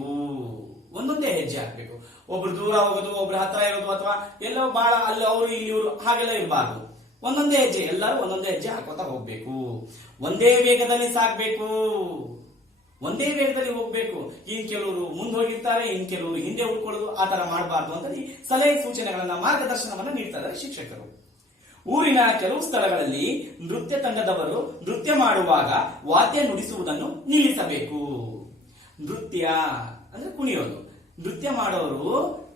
ಒಂದೊಂದೇ ಹೆಜ್ಜೆ ಹಾಕಬೇಕು. ಒಬ್ರು ದೂರ ಹೋಗೋದು, ಒಬ್ರು ಹತ್ರ ಇರೋದು, ಅಥವಾ ಎಲ್ಲೋ ಬಹಳ ಅಲ್ಲಿ ಅವರು ಇಲ್ಲಿ ಇವರು ಹಾಗೆಲ್ಲ ಇರಬಾರ್ದು. ಒಂದೊಂದೇ ಹೆಜ್ಜೆ, ಎಲ್ಲರೂ ಒಂದೊಂದೇ ಹೆಜ್ಜೆ ಹಾಕೋತಾ ಹೋಗ್ಬೇಕು. ಒಂದೇ ವೇಗದಲ್ಲಿ ಸಾಗಬೇಕು. ಒಂದೇ ವೇಗದಲ್ಲಿ ಹೋಗ್ಬೇಕು. ಇನ್ ಕೆಲವರು ಮುಂದೆ ಹೋಗಿರ್ತಾರೆ, ಇನ್ ಕೆಲವರು ಹಿಂದೆ ಉಳ್ಕೊಳ್ಳೋದು, ಆ ತರ ಮಾಡಬಾರ್ದು ಅಂತ ಸಲಹೆ ಸೂಚನೆಗಳನ್ನ, ಮಾರ್ಗದರ್ಶನವನ್ನ ನೀಡ್ತಾ ಇದ್ದಾರೆ ಶಿಕ್ಷಕರು. ಊರಿನ ಕೆಲವು ಸ್ಥಳಗಳಲ್ಲಿ ನೃತ್ಯ ತಂಡದವರು ನೃತ್ಯ ಮಾಡುವಾಗ ವಾದ್ಯ ನುಡಿಸುವುದನ್ನು ನಿಲ್ಲಿಸಬೇಕು. ನೃತ್ಯ ಅಂದ್ರೆ ಕುಣಿಯೋದು. ನೃತ್ಯ ಮಾಡೋರು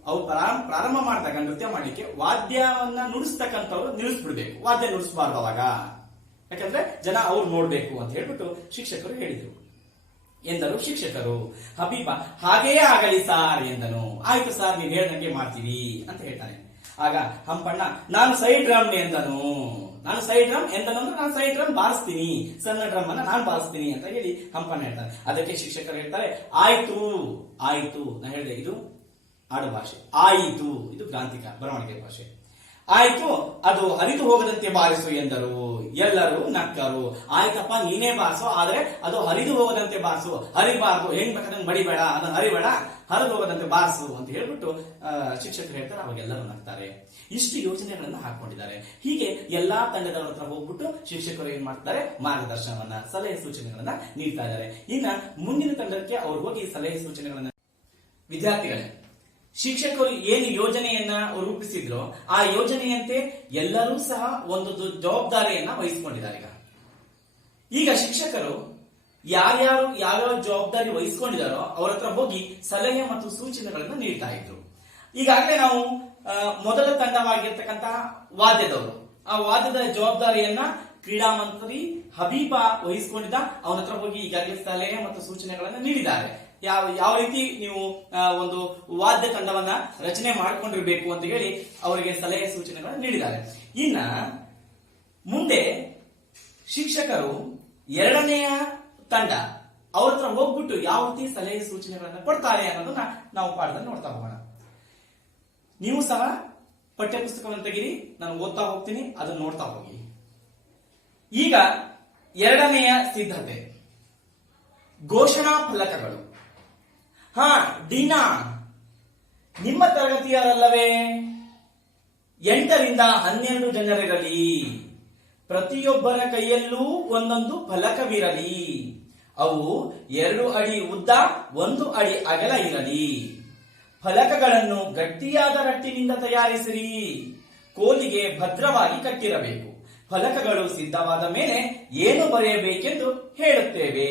ಅವ್ರು ಪ್ರಾರಂಭ ಮಾಡಿದಾಗ ನೃತ್ಯ ಮಾಡ್ಲಿಕ್ಕೆ ವಾದ್ಯವನ್ನ ನುಡಿಸ್ತಕ್ಕಂಥವ್ರು ನಿಲ್ಲಿಸ್ಬಿಡ್ಬೇಕು. ವಾದ್ಯ ನುಡಿಸಬಾರ್ದು ಅವಾಗ, ಯಾಕಂದ್ರೆ ಜನ ಅವ್ರು ನೋಡ್ಬೇಕು ಅಂತ ಹೇಳ್ಬಿಟ್ಟು ಶಿಕ್ಷಕರು ಹೇಳಿದ್ರು ಎಂದರು ಶಿಕ್ಷಕರು. ಹಬೀಬ, ಹಾಗೆಯೇ ಆಗಲಿ ಸಾರ್ ಎಂದನು. ಆಯ್ತು ಸಾರ್, ನೀವು ಹೇಳ್ದಂಗೆ ಮಾಡ್ತೀವಿ ಅಂತ ಹೇಳ್ತಾನೆ. ಆಗ ಹಂಪಣ್ಣ, ನಾನು ಸೈಡ್ ಡ್ರಮ್ ಎಂದನು. ನಾನು ಸೈಡ್ ಡ್ರಮ್ ಎಂದನು ಅಂದ್ರೆ ನಾನು ಸೈಡ್ ಡ್ರಮ್ ಬಾರಿಸ್ತೀನಿ, ಸಣ್ಣ ಡ್ರಮ್ ಅನ್ನ ನಾನು ಬಾರಿಸ್ತೀನಿ ಅಂತ ಹೇಳಿ ಹಂಪಣ್ಣ ಹೇಳ್ತಾನೆ. ಅದಕ್ಕೆ ಶಿಕ್ಷಕರು ಹೇಳ್ತಾರೆ, ಆಯ್ತು ಆಯ್ತು. ನಾನು ಹೇಳಿದೆ ಇದು ಆಡು ಭಾಷೆ. ಆಯಿತು ಇದು ಗ್ರಾಂಥಿಕ ಬರವಣಿಗೆ ಭಾಷೆ. ಆಯ್ತು, ಅದು ಹರಿದು ಹೋಗದಂತೆ ಬಾರಿಸು ಎಂದರು. ಎಲ್ಲರೂ ನಕ್ಕರು. ಆಯ್ತಪ್ಪ, ನೀನೇ ಬಾರಿಸು, ಆದ್ರೆ ಅದು ಹರಿದು ಹೋಗದಂತೆ ಬಾರಿಸು. ಹರಿಬಾರ್ದು, ಹೆಂಗ್ ಬೇಕಾದಂಗೆ ಬಡಿಬೇಡ, ಅದನ್ನ ಹರಿಬೇಡ, ಹರಿದು ಹೋಗದಂತೆ ಬಾರಿಸು ಅಂತ ಹೇಳ್ಬಿಟ್ಟು ಶಿಕ್ಷಕರು ಹೇಳ್ತಾರೆ. ಅವಾಗೆಲ್ಲರೂ ನಗ್ತಾರೆ. ಇಷ್ಟು ಯೋಜನೆಗಳನ್ನ ಹಾಕೊಂಡಿದ್ದಾರೆ. ಹೀಗೆ ಎಲ್ಲಾ ತಂಡದವರ ಹತ್ರ ಹೋಗ್ಬಿಟ್ಟು ಶಿಕ್ಷಕರು ಏನ್ ಮಾಡ್ತಾರೆ? ಮಾರ್ಗದರ್ಶನವನ್ನ, ಸಲಹೆ ಸೂಚನೆಗಳನ್ನ ನೀಡ್ತಾ ಇದ್ದಾರೆ. ಇನ್ನ ಮುಂದಿನ ತಂಡಕ್ಕೆ ಅವ್ರು ಹೋಗಿ ಸಲಹೆ ಸೂಚನೆಗಳನ್ನ, ವಿದ್ಯಾರ್ಥಿಗಳೇ, ಶಿಕ್ಷಕರು ಏನು ಯೋಜನೆಯನ್ನ ರೂಪಿಸಿದ್ರು ಆ ಯೋಜನೆಯಂತೆ ಎಲ್ಲರೂ ಸಹ ಒಂದು ಜವಾಬ್ದಾರಿಯನ್ನ ವಹಿಸಿಕೊಂಡಿದ್ದಾರೆ. ಈಗ ಶಿಕ್ಷಕರು ಯಾರ್ಯಾರು ಯಾವ್ಯಾವ ಜವಾಬ್ದಾರಿ ವಹಿಸಿಕೊಂಡಿದ್ದಾರೋ ಅವ್ರ ಹತ್ರ ಹೋಗಿ ಸಲಹೆ ಮತ್ತು ಸೂಚನೆಗಳನ್ನು ನೀಡ್ತಾ ಇದ್ರು. ಈಗಾಗಲೇ ನಾವು ಮೊದಲ ತಂಡವಾಗಿರ್ತಕ್ಕಂತಹ ವಾದ್ಯದವರು, ಆ ವಾದ್ಯದ ಜವಾಬ್ದಾರಿಯನ್ನ ಕ್ರೀಡಾ ಮಂತ್ರಿ ಹಬೀಬಾ ವಹಿಸಿಕೊಂಡಿದ್ದ. ಅವನ ಹತ್ರ ಹೋಗಿ ಈಗಾಗಲೇ ಸಲಹೆ ಮತ್ತು ಸೂಚನೆಗಳನ್ನು ನೀಡಿದ್ದಾರೆ. ಯಾವ ರೀತಿ ನೀವು ಒಂದು ವಾದ್ಯ ತಂಡವನ್ನ ರಚನೆ ಮಾಡಿಕೊಂಡಿರ್ಬೇಕು ಅಂತ ಹೇಳಿ ಅವರಿಗೆ ಸಲಹೆ ಸೂಚನೆಗಳನ್ನು ನೀಡಿದ್ದಾರೆ. ಇನ್ನ ಮುಂದೆ ಶಿಕ್ಷಕರು ಎರಡನೆಯ ತಂಡ ಅವ್ರ ಹತ್ರ ಹೋಗ್ಬಿಟ್ಟು ಯಾವ ರೀತಿ ಸಲಹೆ ಸೂಚನೆಗಳನ್ನ ಕೊಡ್ತಾರೆ ಅನ್ನೋದನ್ನ ನಾವು ಪಾಠದಲ್ಲಿ ನೋಡ್ತಾ ಹೋಗೋಣ. ನೀವು ಸಹ ಪಠ್ಯ ಪುಸ್ತಕವನ್ನು ತೆಗಿರಿ, ನಾನು ಓದ್ತಾ ಹೋಗ್ತೀನಿ, ಅದನ್ನು ನೋಡ್ತಾ ಹೋಗಿ. ಈಗ ಎರಡನೆಯ ಸಿದ್ಧತೆ, ಘೋಷಣಾ ಫಲಕಗಳು. ಡೀನಾ, ನಿಮ್ಮ ತರಗತಿಯರಲ್ಲವೇ? 8 ರಿಂದ 12 ಜನರಿರಲಿ. ಪ್ರತಿಯೊಬ್ಬರ ಕೈಯಲ್ಲೂ ಒಂದೊಂದು ಫಲಕವಿರಲಿ. ಅವು 2 ಅಡಿ ಉದ್ದ, 1 ಅಡಿ ಅಗಲ ಇರಲಿ. ಫಲಕಗಳನ್ನು ಗಟ್ಟಿಯಾದ ರಟ್ಟಿನಿಂದ ತಯಾರಿಸಿರಿ. ಕೋಲಿಗೆ ಭದ್ರವಾಗಿ ಕಟ್ಟಿರಬೇಕು. ಫಲಕಗಳು ಸಿದ್ಧವಾದ ಮೇಲೆ ಏನು ಬರೆಯಬೇಕೆಂದು ಹೇಳುತ್ತೇವೆ.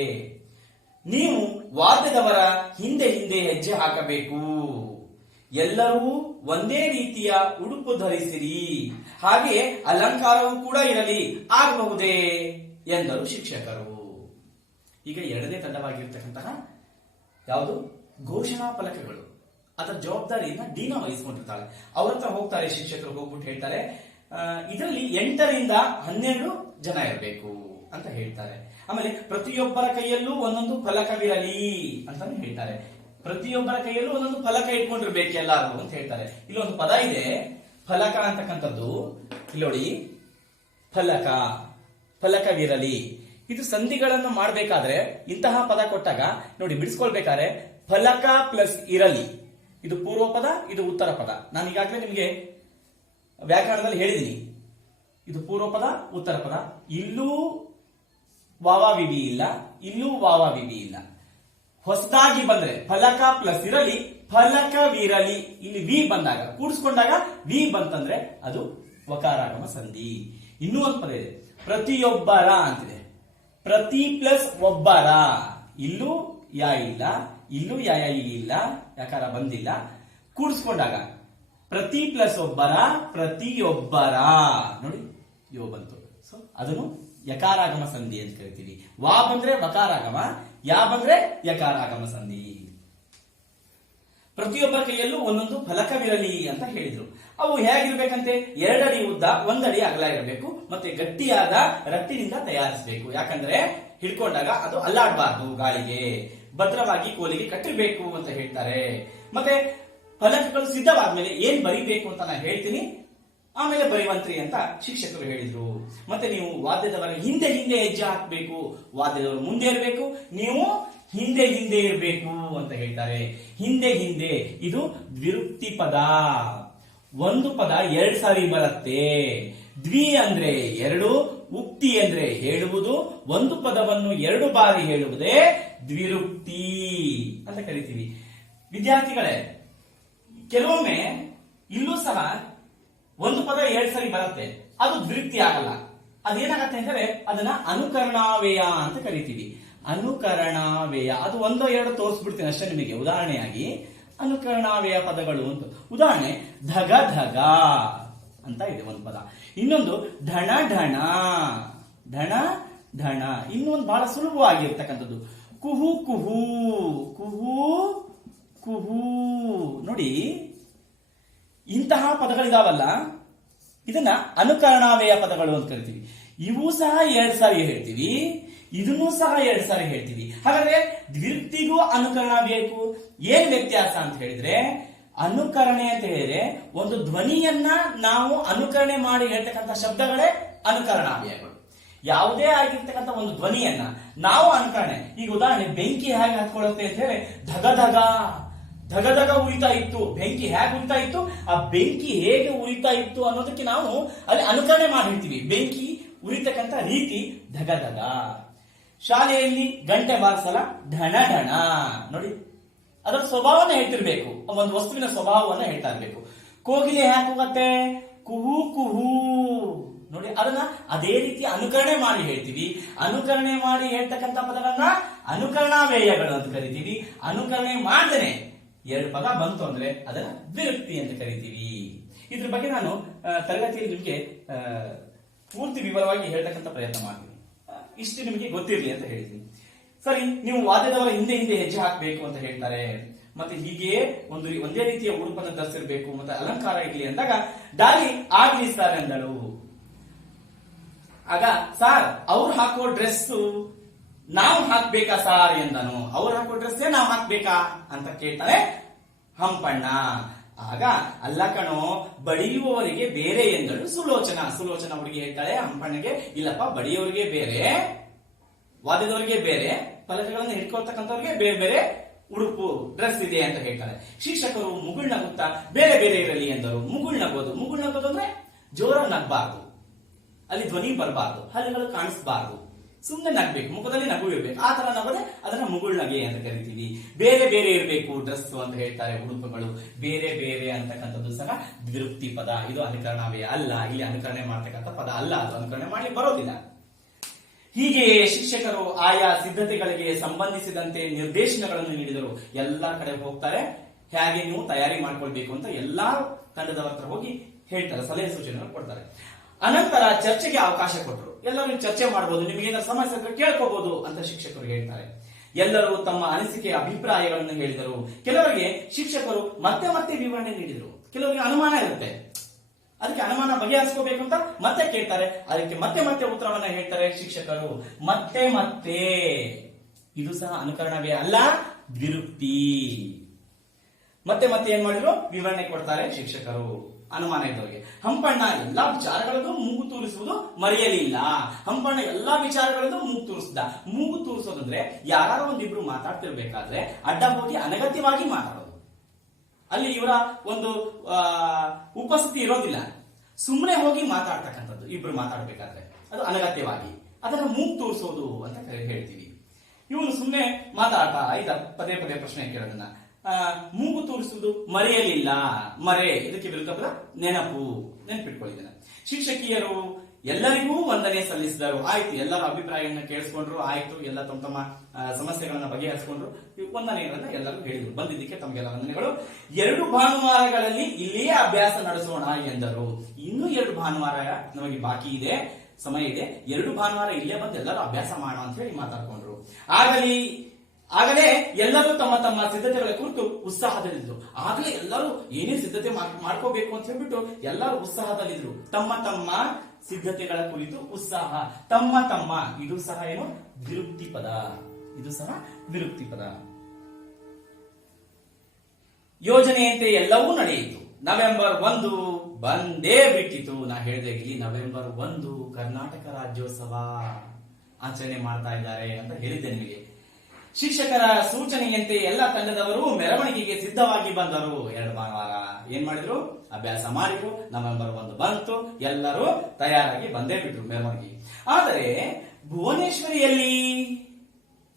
ನೀವು ವಾದ್ಯದವರ ಹಿಂದೆ ಹಿಂದೆ ಹೆಜ್ಜೆ ಹಾಕಬೇಕು. ಎಲ್ಲರೂ ಒಂದೇ ರೀತಿಯ ಉಡುಪು ಧರಿಸಿರಿ. ಹಾಗೆಯೇ ಅಲಂಕಾರವೂ ಕೂಡ ಇರಲಿ, ಆಗಬಹುದೇ ಎಂದರು ಶಿಕ್ಷಕರು. ಈಗ ಎರಡನೇ ತಂಡವಾಗಿರ್ತಕ್ಕಂತಹ ಯಾವುದು? ಘೋಷಣಾ ಫಲಕಗಳು. ಅದರ ಜವಾಬ್ದಾರಿಯನ್ನ ಡೀನಾ ವಹಿಸಿಕೊಂಡಿರ್ತಾಳೆ. ಅವ್ರ ಹತ್ರ ಹೋಗ್ತಾರೆ ಶಿಕ್ಷಕರು, ಹೋಗ್ಬಿಟ್ಟು ಹೇಳ್ತಾರೆ, ಇದರಲ್ಲಿ 8 ರಿಂದ 12 ಜನ ಇರಬೇಕು ಅಂತ ಹೇಳ್ತಾರೆ. ಆಮೇಲೆ ಪ್ರತಿಯೊಬ್ಬರ ಕೈಯಲ್ಲೂ ಒಂದೊಂದು ಫಲಕವಿರಲಿ ಅಂತಾನು ಹೇಳ್ತಾರೆ. ಪ್ರತಿಯೊಬ್ಬರ ಕೈಯಲ್ಲೂ ಒಂದೊಂದು ಫಲಕ ಇಟ್ಕೊಂಡಿರ್ಬೇಕು ಎಲ್ಲಾರು ಅಂತ ಹೇಳ್ತಾರೆ. ಇಲ್ಲೊಂದು ಪದ ಇದೆ, ಫಲಕ ಅಂತಕ್ಕಂಥದ್ದು. ಇಲ್ಲಿ ನೋಡಿ, ಫಲಕ, ಫಲಕವಿರಲಿ. ಇದು ಸಂಧಿಗಳನ್ನು ಮಾಡಬೇಕಾದ್ರೆ ಇಂತಹ ಪದ ಕೊಟ್ಟಾಗ ನೋಡಿ ಬಿಡಿಸ್ಕೊಳ್ಬೇಕಾದ್ರೆ ಫಲಕ ಪ್ಲಸ್ ಇರಲಿ, ಇದು ಪೂರ್ವ ಪದ, ಇದು ಉತ್ತರ ಪದ. ನಾನು ಈಗಾಗಲೇ ನಿಮಗೆ ವ್ಯಾಕರಣದಲ್ಲಿ ಹೇಳಿದ್ದೀನಿ, ಇದು ಪೂರ್ವ ಪದ, ಉತ್ತರ ಪದ. ಇಲ್ಲೂ ವಾವಾವಿವಿ ಇಲ್ಲ, ಇಲ್ಲೂ ವಾವಾವಿವಿ ಇಲ್ಲ. ಹೊಸದಾಗಿ ಬಂದ್ರೆ ಫಲಕ ಪ್ಲಸ್ ಇರಲಿ, ಫಲಕವಿರಲಿ, ಇಲ್ಲಿ ವಿ ಬಂದಾಗ ಕೂಡಿಸ್ಕೊಂಡಾಗ ವಿ ಬಂತಂದ್ರೆ ಅದು ವಕಾರಾಗಮ ಸಂಧಿ. ಇನ್ನೂ ಒಂದು ಪದ ಇದೆ, ಪ್ರತಿಯೊಬ್ಬರ ಅಂತಿದೆ. ಪ್ರತಿ ಪ್ಲಸ್ ಒಬ್ಬರ, ಇಲ್ಲೂ ಯಾ ಇಲ್ಲ, ಇಲ್ಲೂ ಯಾ ಇಲ್ಲ, ಯಾಕಾರ ಬಂದಿಲ್ಲ. ಕೂಡಿಸ್ಕೊಂಡಾಗ ಪ್ರತಿ ಪ್ಲಸ್ ಒಬ್ಬರ, ಪ್ರತಿಯೊಬ್ಬರ, ನೋಡಿ ಯೋ ಬಂತು. ಸೊ ಅದನ್ನು ಯಕಾರಾಗಮ ಸಂಧಿ ಅಂತ ಕರಿತೀವಿ. ವಾ ಬಂದ್ರೆ ವಕಾರಾಗಮ, ಯಾ ಬಂದ್ರೆ ಯಕಾರಾಗಮ ಸಂಧಿ. ಪ್ರತಿಯೊಬ್ಬರ ಕೈಯಲ್ಲೂ ಒಂದೊಂದು ಫಲಕವಿರಲಿ ಅಂತ ಹೇಳಿದ್ರು. ಅವು ಹೇಗಿರ್ಬೇಕಂತೆ? 2 ಅಡಿ ಉದ್ದ, 1 ಅಡಿ ಅಗಲ ಇರಬೇಕು, ಮತ್ತೆ ಗಟ್ಟಿಯಾದ ರಟ್ಟಿನಿಂದ ತಯಾರಿಸಬೇಕು. ಯಾಕಂದ್ರೆ ಹಿಡ್ಕೊಂಡಾಗ ಅದು ಅಲ್ಲಾಡಬಾರ್ದು, ಗಾಳಿಗೆ ಭದ್ರವಾಗಿ ಕೋಲಿಗೆ ಕಟ್ಟಿರ್ಬೇಕು ಅಂತ ಹೇಳ್ತಾರೆ. ಮತ್ತೆ ಫಲಕಗಳು ಸಿದ್ಧವಾದ್ಮೇಲೆ ಏನ್ ಬರಿಬೇಕು ಅಂತ ನಾನು ಹೇಳ್ತೀನಿ, ಆಮೇಲೆ ಬರಿವಂತ್ರಿ ಅಂತ ಶಿಕ್ಷಕರು ಹೇಳಿದ್ರು. ಮತ್ತೆ ನೀವು ವಾದ್ಯದವರ ಹಿಂದೆ ಹಿಂದೆ ಹೆಜ್ಜೆ ಹಾಕಬೇಕು, ವಾದ್ಯದವರು ಮುಂದೆ ಇರಬೇಕು, ನೀವು ಹಿಂದೆ ಹಿಂದೆ ಇರಬೇಕು ಅಂತ ಹೇಳ್ತಾರೆ. ಹಿಂದೆ ಹಿಂದೆ ಇದು ದ್ವಿರುಕ್ತಿ ಪದ. ಒಂದು ಪದ 2 ಸಾರಿ ಬರುತ್ತೆ. ದ್ವಿ ಅಂದ್ರೆ 2, ಉಕ್ತಿ ಅಂದ್ರೆ ಹೇಳುವುದು. ಒಂದು ಪದವನ್ನು 2 ಬಾರಿ ಹೇಳುವುದೇ ದ್ವಿರುಕ್ತಿ ಅಂತ ಕರಿತೀವಿ. ವಿದ್ಯಾರ್ಥಿಗಳೇ, ಕೆಲವೊಮ್ಮೆ ಇಲ್ಲೂ ಸಹ ಒಂದು ಪದ 2 ಸಾರಿ ಬರುತ್ತೆ, ಅದು ದ್ವಿರುಕ್ತಿ ಆಗಲ್ಲ. ಅದೇನಾಗತ್ತೆ ಅಂದ್ರೆ ಅದನ್ನ ಅನುಕರಣಾವ್ಯಯ ಅಂತ ಕರಿತೀವಿ. ಅನುಕರಣಾವ್ಯಯ ಅದು 1 2 ತೋರಿಸ್ಬಿಡ್ತೀನಿ ಅಷ್ಟೇ ನಿಮಗೆ ಉದಾಹರಣೆಯಾಗಿ. ಅನುಕರಣಾವ್ಯಯ ಪದಗಳು ಅಂತ ಉದಾಹರಣೆ, ಧಗ ಧಗ ಅಂತ ಇದೆ ಒಂದು ಪದ. ಇನ್ನೊಂದು ಢಣ ಢಣ, ಢಣ ಢಣ. ಇನ್ನೊಂದು ಬಹಳ ಸುಲಭವಾಗಿರ್ತಕ್ಕಂಥದ್ದು ಕುಹು ಕುಹು, ಕುಹು ಕುಹು. ನೋಡಿ, ಇಂತಹ ಪದಗಳಿದಾವಲ್ಲ, ಇದನ್ನ ಅನುಕರಣಾವ್ಯಯ ಪದಗಳು ಅಂತ ಕರಿತೀವಿ. ಇವು ಸಹ 2 ಸಾರಿ ಹೇಳ್ತೀವಿ, ಇದನ್ನೂ ಸಹ 2 ಸಾರಿ ಹೇಳ್ತೀವಿ. ಹಾಗಾದ್ರೆ ದ್ವಿರುಕ್ತಿಗೂ ಅನುಕರಣ ಬೇಕು. ಏನ್ ವ್ಯತ್ಯಾಸ ಅಂತ ಹೇಳಿದ್ರೆ, ಅನುಕರಣೆ ಅಂತ ಹೇಳಿದ್ರೆ ಒಂದು ಧ್ವನಿಯನ್ನ ನಾವು ಅನುಕರಣೆ ಮಾಡಿ ಹೇಳ್ತಕ್ಕಂಥ ಶಬ್ದಗಳೇ ಅನುಕರಣಾವ್ಯಯಗಳು. ಯಾವುದೇ ಆಗಿರ್ತಕ್ಕಂಥ ಒಂದು ಧ್ವನಿಯನ್ನ ನಾವು ಅನುಕರಣೆ, ಈಗ ಉದಾಹರಣೆ ಬೆಂಕಿ ಹೇಗೆ ಹತ್ಕೊಳ್ಳುತ್ತೆ ಅಂತ ಹೇಳಿ, ಧಗ ಧಗ ಧಗ ಧಗ ಉರಿತಾ ಇತ್ತು. ಬೆಂಕಿ ಹೇಗೆ ಉರಿತಾ ಇತ್ತು, ಆ ಬೆಂಕಿ ಹೇಗೆ ಉರಿತಾ ಇತ್ತು ಅನ್ನೋದಕ್ಕೆ ನಾವು ಅಲ್ಲಿ ಅನುಕರಣೆ ಮಾಡಿ ಹೇಳ್ತೀವಿ. ಬೆಂಕಿ ಉರಿತಕ್ಕಂಥ ರೀತಿ ಧಗ ಧಗ. ಶಾಲೆಯಲ್ಲಿ ಗಂಟೆ ಬಾರಿಸಲ ಢಣ ಢಣ. ನೋಡಿ, ಅದರ ಸ್ವಭಾವನ ಹೇಳ್ತಿರ್ಬೇಕು, ಒಂದು ವಸ್ತುವಿನ ಸ್ವಭಾವವನ್ನ ಹೇಳ್ತಾ ಇರ್ಬೇಕು. ಕೋಗಿಲೆ ಹೇಗೆ ಹೋಗತ್ತೆ, ಕುಹು ಕುಹು. ನೋಡಿ, ಅದನ್ನ ಅದೇ ರೀತಿ ಅನುಕರಣೆ ಮಾಡಿ ಹೇಳ್ತೀವಿ. ಅನುಕರಣೆ ಮಾಡಿ ಹೇಳ್ತಕ್ಕಂಥ ಪದಗಳನ್ನ ಅನುಕರಣಾವ್ಯಯಗಳು ಅಂತ ಕರಿತೀವಿ. ಅನುಕರಣೆ ಮಾಡ್ದೇನೆ 2 ಪದ ಬಂತು ಅಂದ್ರೆ ಅದನ್ನ ದ್ವಿರುಕ್ತಿ ಅಂತ ಕರಿತೀವಿ. ಇದ್ರ ಬಗ್ಗೆ ನಾನು ತರಗತಿಯಲ್ಲಿ ನಿಮಗೆ ಪೂರ್ತಿ ವಿವರವಾಗಿ ಹೇಳ್ತಕ್ಕಂಥ ಪ್ರಯತ್ನ ಮಾಡ್ತೀನಿ. ಇಷ್ಟು ನಿಮಗೆ ಗೊತ್ತಿರಲಿ ಅಂತ ಹೇಳಿದ್ದೀನಿ. ಸರಿ, ನೀವು ವಾದ್ಯದವರ ಹಿಂದೆ ಹಿಂದೆ ಹೆಜ್ಜೆ ಹಾಕಬೇಕು ಅಂತ ಹೇಳ್ತಾರೆ. ಮತ್ತೆ ಹೀಗೆ ಒಂದೇ ರೀತಿಯ ಉಡುಪನ್ನು ಧರಿಸಿರ್ಬೇಕು, ಮತ್ತೆ ಅಲಂಕಾರ ಇರಲಿ ಅಂದಾಗ ಡಾಲಿ ಆಗ್ಲಿ ಸರ್ ಎಂದಳು. ಆಗ ಸಾರ್ ಅವ್ರು ಹಾಕೋ ಡ್ರೆಸ್ ನಾವು ಹಾಕ್ಬೇಕಾ ಸಾರ್ ಎಂದನು. ಅವ್ರು ಹಾಕೋ ಡ್ರೆಸ್ ನಾವು ಹಾಕ್ಬೇಕಾ ಅಂತ ಕೇಳ್ತಾನೆ ಹಂಪಣ್ಣ. ಆಗ ಅಲ್ಲ ಕಣೋ, ಬಡಿಯುವವರಿಗೆ ಬೇರೆ ಎಂದಳು ಸುಲೋಚನ. ಸುಲೋಚನ ಹುಡುಗಿ ಹೇಳ್ತಾಳೆ ಹಂಪಣ್ಣಗೆ, ಇಲ್ಲಪ್ಪ ಬಡಿಯೋರಿಗೆ ಬೇರೆ, ವಾದ್ಯದವರಿಗೆ ಬೇರೆ, ಫಲಕಗಳನ್ನು ಹಿಡ್ಕೊಳ್ತಕ್ಕಂಥವ್ರಿಗೆ ಬೇರೆ ಬೇರೆ ಉಡುಪು ಡ್ರೆಸ್ ಇದೆ ಅಂತ ಹೇಳ್ತಾರೆ. ಶಿಕ್ಷಕರು ಮುಗುಳ್ನಗುತ್ತಾ ಬೇರೆ ಬೇರೆ ಇರಲಿ ಎಂದರು. ಮುಗುಳ್ನಗೋದು ಅಂದ್ರೆ ಜೋರ ನಗ್ಬಾರ್ದು, ಅಲ್ಲಿ ಧ್ವನಿ ಬರಬಾರ್ದು, ಹಲ್ಲುಗಳು ಕಾಣಿಸಬಾರ್ದು, ಸುಮ್ಮನೆ ನಗ್ಬೇಕು, ಮುಖದಲ್ಲಿ ನಗು ಇರ್ಬೇಕು. ಆ ತರ ನಗದೆ ಅದನ್ನ ಮುಗುಳ್ನಗೆ ಅಂತ ಕರಿತೀವಿ. ಬೇರೆ ಬೇರೆ ಇರಬೇಕು ಡ್ರೆಸ್ ಅಂತ ಹೇಳ್ತಾರೆ. ಉಡುಪುಗಳು ಬೇರೆ ಬೇರೆ ಅಂತಕ್ಕಂಥದ್ದು ಸಹ ದ್ವಿರುಕ್ತಿ ಪದ. ಇದು ಅನುಕರಣಾವ್ಯಯ ಅಲ್ಲ, ಇಲ್ಲಿ ಅನುಕರಣೆ ಮಾಡ್ತಕ್ಕಂಥ ಪದ ಅಲ್ಲ, ಅದು ಅನುಕರಣೆ ಮಾಡಿ ಬರೋದಿಲ್ಲ. ಹೀಗೆ ಶಿಕ್ಷಕರು ಆಯಾ ಸಿದ್ಧತೆಗಳಿಗೆ ಸಂಬಂಧಿಸಿದಂತೆ ನಿರ್ದೇಶನಗಳನ್ನು ನೀಡಿದರು. ಎಲ್ಲಾ ಕಡೆ ಹೋಗ್ತಾರೆ, ಹೇಗೆ ನೀವು ತಯಾರಿ ಮಾಡ್ಕೊಳ್ಬೇಕು ಅಂತ ಎಲ್ಲಾ ತಂಡದವರ ಹತ್ರ ಹೋಗಿ ಹೇಳ್ತಾರೆ, ಸಲಹೆ ಸೂಚನೆಗಳು ಕೊಡ್ತಾರೆ. ಅನಂತರ ಚರ್ಚೆಗೆ ಅವಕಾಶ ಕೊಟ್ಟರು. ಎಲ್ಲರೂ ಚರ್ಚೆ ಮಾಡಬಹುದು, ನಿಮಗೆ ಏನಾದ್ರು ಸಮಸ್ಯೆ ಇದ್ರೆ ಕೇಳ್ಕೋಬಹುದು ಅಂತ ಶಿಕ್ಷಕರು ಹೇಳ್ತಾರೆ. ಎಲ್ಲರೂ ತಮ್ಮ ಅನಿಸಿಕೆ ಅಭಿಪ್ರಾಯಗಳನ್ನು ಹೇಳಿದರು. ಕೆಲವರಿಗೆ ಶಿಕ್ಷಕರು ಮತ್ತೆ ಮತ್ತೆ ವಿವರಣೆ ನೀಡಿದರು. ಕೆಲವರಿಗೆ ಅನುಮಾನ ಇರುತ್ತೆ, ಅದಕ್ಕೆ ಅನುಮಾನ ಬಗೆಹರಿಸ್ಕೋಬೇಕು ಅಂತ ಮತ್ತೆ ಕೇಳ್ತಾರೆ. ಅದಕ್ಕೆ ಮತ್ತೆ ಮತ್ತೆ ಉತ್ತರವನ್ನ ಹೇಳ್ತಾರೆ ಶಿಕ್ಷಕರು. ಮತ್ತೆ ಮತ್ತೆ ಇದು ಸಹ ಅನುಕರಣವೇ ಅಲ್ಲ, ದ್ವಿರುಕ್ತಿ. ಮತ್ತೆ ಮತ್ತೆ ಏನ್ ಮಾಡಿದ್ರು, ವಿವರಣೆ ಕೊಡ್ತಾರೆ ಶಿಕ್ಷಕರು ಅನುಮಾನ ಇದ್ದವರಿಗೆ. ಹಂಪಣ್ಣ ಎಲ್ಲಾ ವಿಚಾರಗಳಲ್ಲೂ ಮೂಗು ತೂರಿಸುವುದು ಮರೆಯಲಿಲ್ಲ. ಹಂಪಣ್ಣ ಎಲ್ಲಾ ವಿಚಾರಗಳಲ್ಲೂ ಮೂಗು ತೂರಿಸಿದ. ಮೂಗು ತೂರಿಸೋದಂದ್ರೆ ಯಾರು ಒಂದಿಬ್ರು ಮಾತಾಡ್ತಿರ್ಬೇಕಾದ್ರೆ ಅಡ್ಡ ಹೋಗಿ ಅನಗತ್ಯವಾಗಿ ಮಾತಾಡೋದು. ಅಲ್ಲಿ ಇವರ ಒಂದು ಉಪಸ್ಥಿತಿ ಇರೋದಿಲ್ಲ, ಸುಮ್ಮನೆ ಹೋಗಿ ಮಾತಾಡ್ತಕ್ಕಂಥದ್ದು. ಇಬ್ರು ಮಾತಾಡ್ಬೇಕಾದ್ರೆ ಅದು ಅನಗತ್ಯವಾಗಿ ಅದನ್ನ ಮೂಗು ತೋರಿಸೋದು ಅಂತ ಹೇಳ್ತೀವಿ. ಇವನು ಸುಮ್ಮನೆ ಮಾತಾಡ್ತಾ ಇದ್ದ, ಪದೇ ಪದೇ ಪ್ರಶ್ನೆ ಕೇಳೋದನ್ನ. ಮೂಗು ತೋರಿಸುವುದು ಮರೆಯಲಿಲ್ಲ, ಮರೆ ಇದಕ್ಕೆ ವಿರುದ್ಧ ಪದ ನೆನಪು, ನೆನಪಿಟ್ಕೊಳ್ಳಿದ್ದಾನೆ. ಶಿಕ್ಷಕಿಯರು ಎಲ್ಲರಿಗೂ ವಂದನೆ ಸಲ್ಲಿಸಿದರು. ಆಯ್ತು, ಎಲ್ಲರ ಅಭಿಪ್ರಾಯಗಳನ್ನ ಕೇಳಿಸ್ಕೊಂಡ್ರು, ಆಯ್ತು, ಎಲ್ಲ ತಮ್ಮ ತಮ್ಮ ಸಮಸ್ಯೆಗಳನ್ನ ಬಗೆಹರಿಸಿಕೊಂಡ್ರು, ವಂದನೆಗಳನ್ನ ಎಲ್ಲರೂ ಹೇಳಿದ್ರು. ಬಂದಿದ್ದಕ್ಕೆ ತಮಗೆಲ್ಲ ವಂದನೆಗಳು. 2 ಭಾನುವಾರಗಳಲ್ಲಿ ಇಲ್ಲಿಯೇ ಅಭ್ಯಾಸ ನಡೆಸೋಣ ಎಂದರು. ಇನ್ನೂ 2 ಭಾನುವಾರ ನಮಗೆ ಬಾಕಿ ಇದೆ, ಸಮಯ ಇದೆ. 2 ಭಾನುವಾರ ಇಲ್ಲೇ ಬಂದು ಎಲ್ಲರೂ ಅಭ್ಯಾಸ ಮಾಡೋಣ ಅಂತ ಹೇಳಿ ಮಾತಾಡ್ಕೊಂಡ್ರು. ಆಗಲೇ ಎಲ್ಲರೂ ತಮ್ಮ ತಮ್ಮ ಸಿದ್ಧತೆಗಳ ಕುರಿತು ಉತ್ಸಾಹದಲ್ಲಿದ್ರು. ಆಗಲೇ ಎಲ್ಲರೂ ಏನೇ ಸಿದ್ಧತೆ ಮಾಡ್ಕೋಬೇಕು ಅಂತ ಹೇಳ್ಬಿಟ್ಟು ಎಲ್ಲರೂ ಉತ್ಸಾಹದಲ್ಲಿದ್ರು. ತಮ್ಮ ತಮ್ಮ ಸಿದ್ಧತೆಗಳ ಕುರಿತು ಉತ್ಸಾಹ, ತಮ್ಮ ತಮ್ಮ, ಇದು ಸಹ ಏನು ವಿರುಕ್ತಿ ಪದ, ಇದು ಸಹ ವಿರುಕ್ತಿ ಪದ. ಯೋಜನೆಯಂತೆ ಎಲ್ಲವೂ ನಡೆಯಿತು. ನವೆಂಬರ್ 1 ಬಂದೇ ಬಿಟ್ಟಿತು. ನಾ ಹೇಳಿದೆ, ಇಲ್ಲಿ ನವೆಂಬರ್ 1 ಕರ್ನಾಟಕ ರಾಜ್ಯೋತ್ಸವ ಆಚರಣೆ ಮಾಡ್ತಾ ಇದ್ದಾರೆ ಅಂತ ಹೇಳಿದ್ದೆ ನಿಮಗೆ. ಶಿಕ್ಷಕರ ಸೂಚನೆಯಂತೆ ಎಲ್ಲ ತಂಡದವರು ಮೆರವಣಿಗೆಗೆ ಸಿದ್ಧವಾಗಿ ಬಂದರು. 2 ಭಾನುವಾರ ಏನ್ ಮಾಡಿದ್ರು? ಅಭ್ಯಾಸ ಮಾಡಿದ್ರು. ನವೆಂಬರ್ 1 ಬಂತು, ಎಲ್ಲರೂ ತಯಾರಾಗಿ ಬಂದೇ ಬಿಟ್ರು ಮೆರವಣಿಗೆ. ಆದರೆ ಭುವನೇಶ್ವರಿಯಲ್ಲಿ,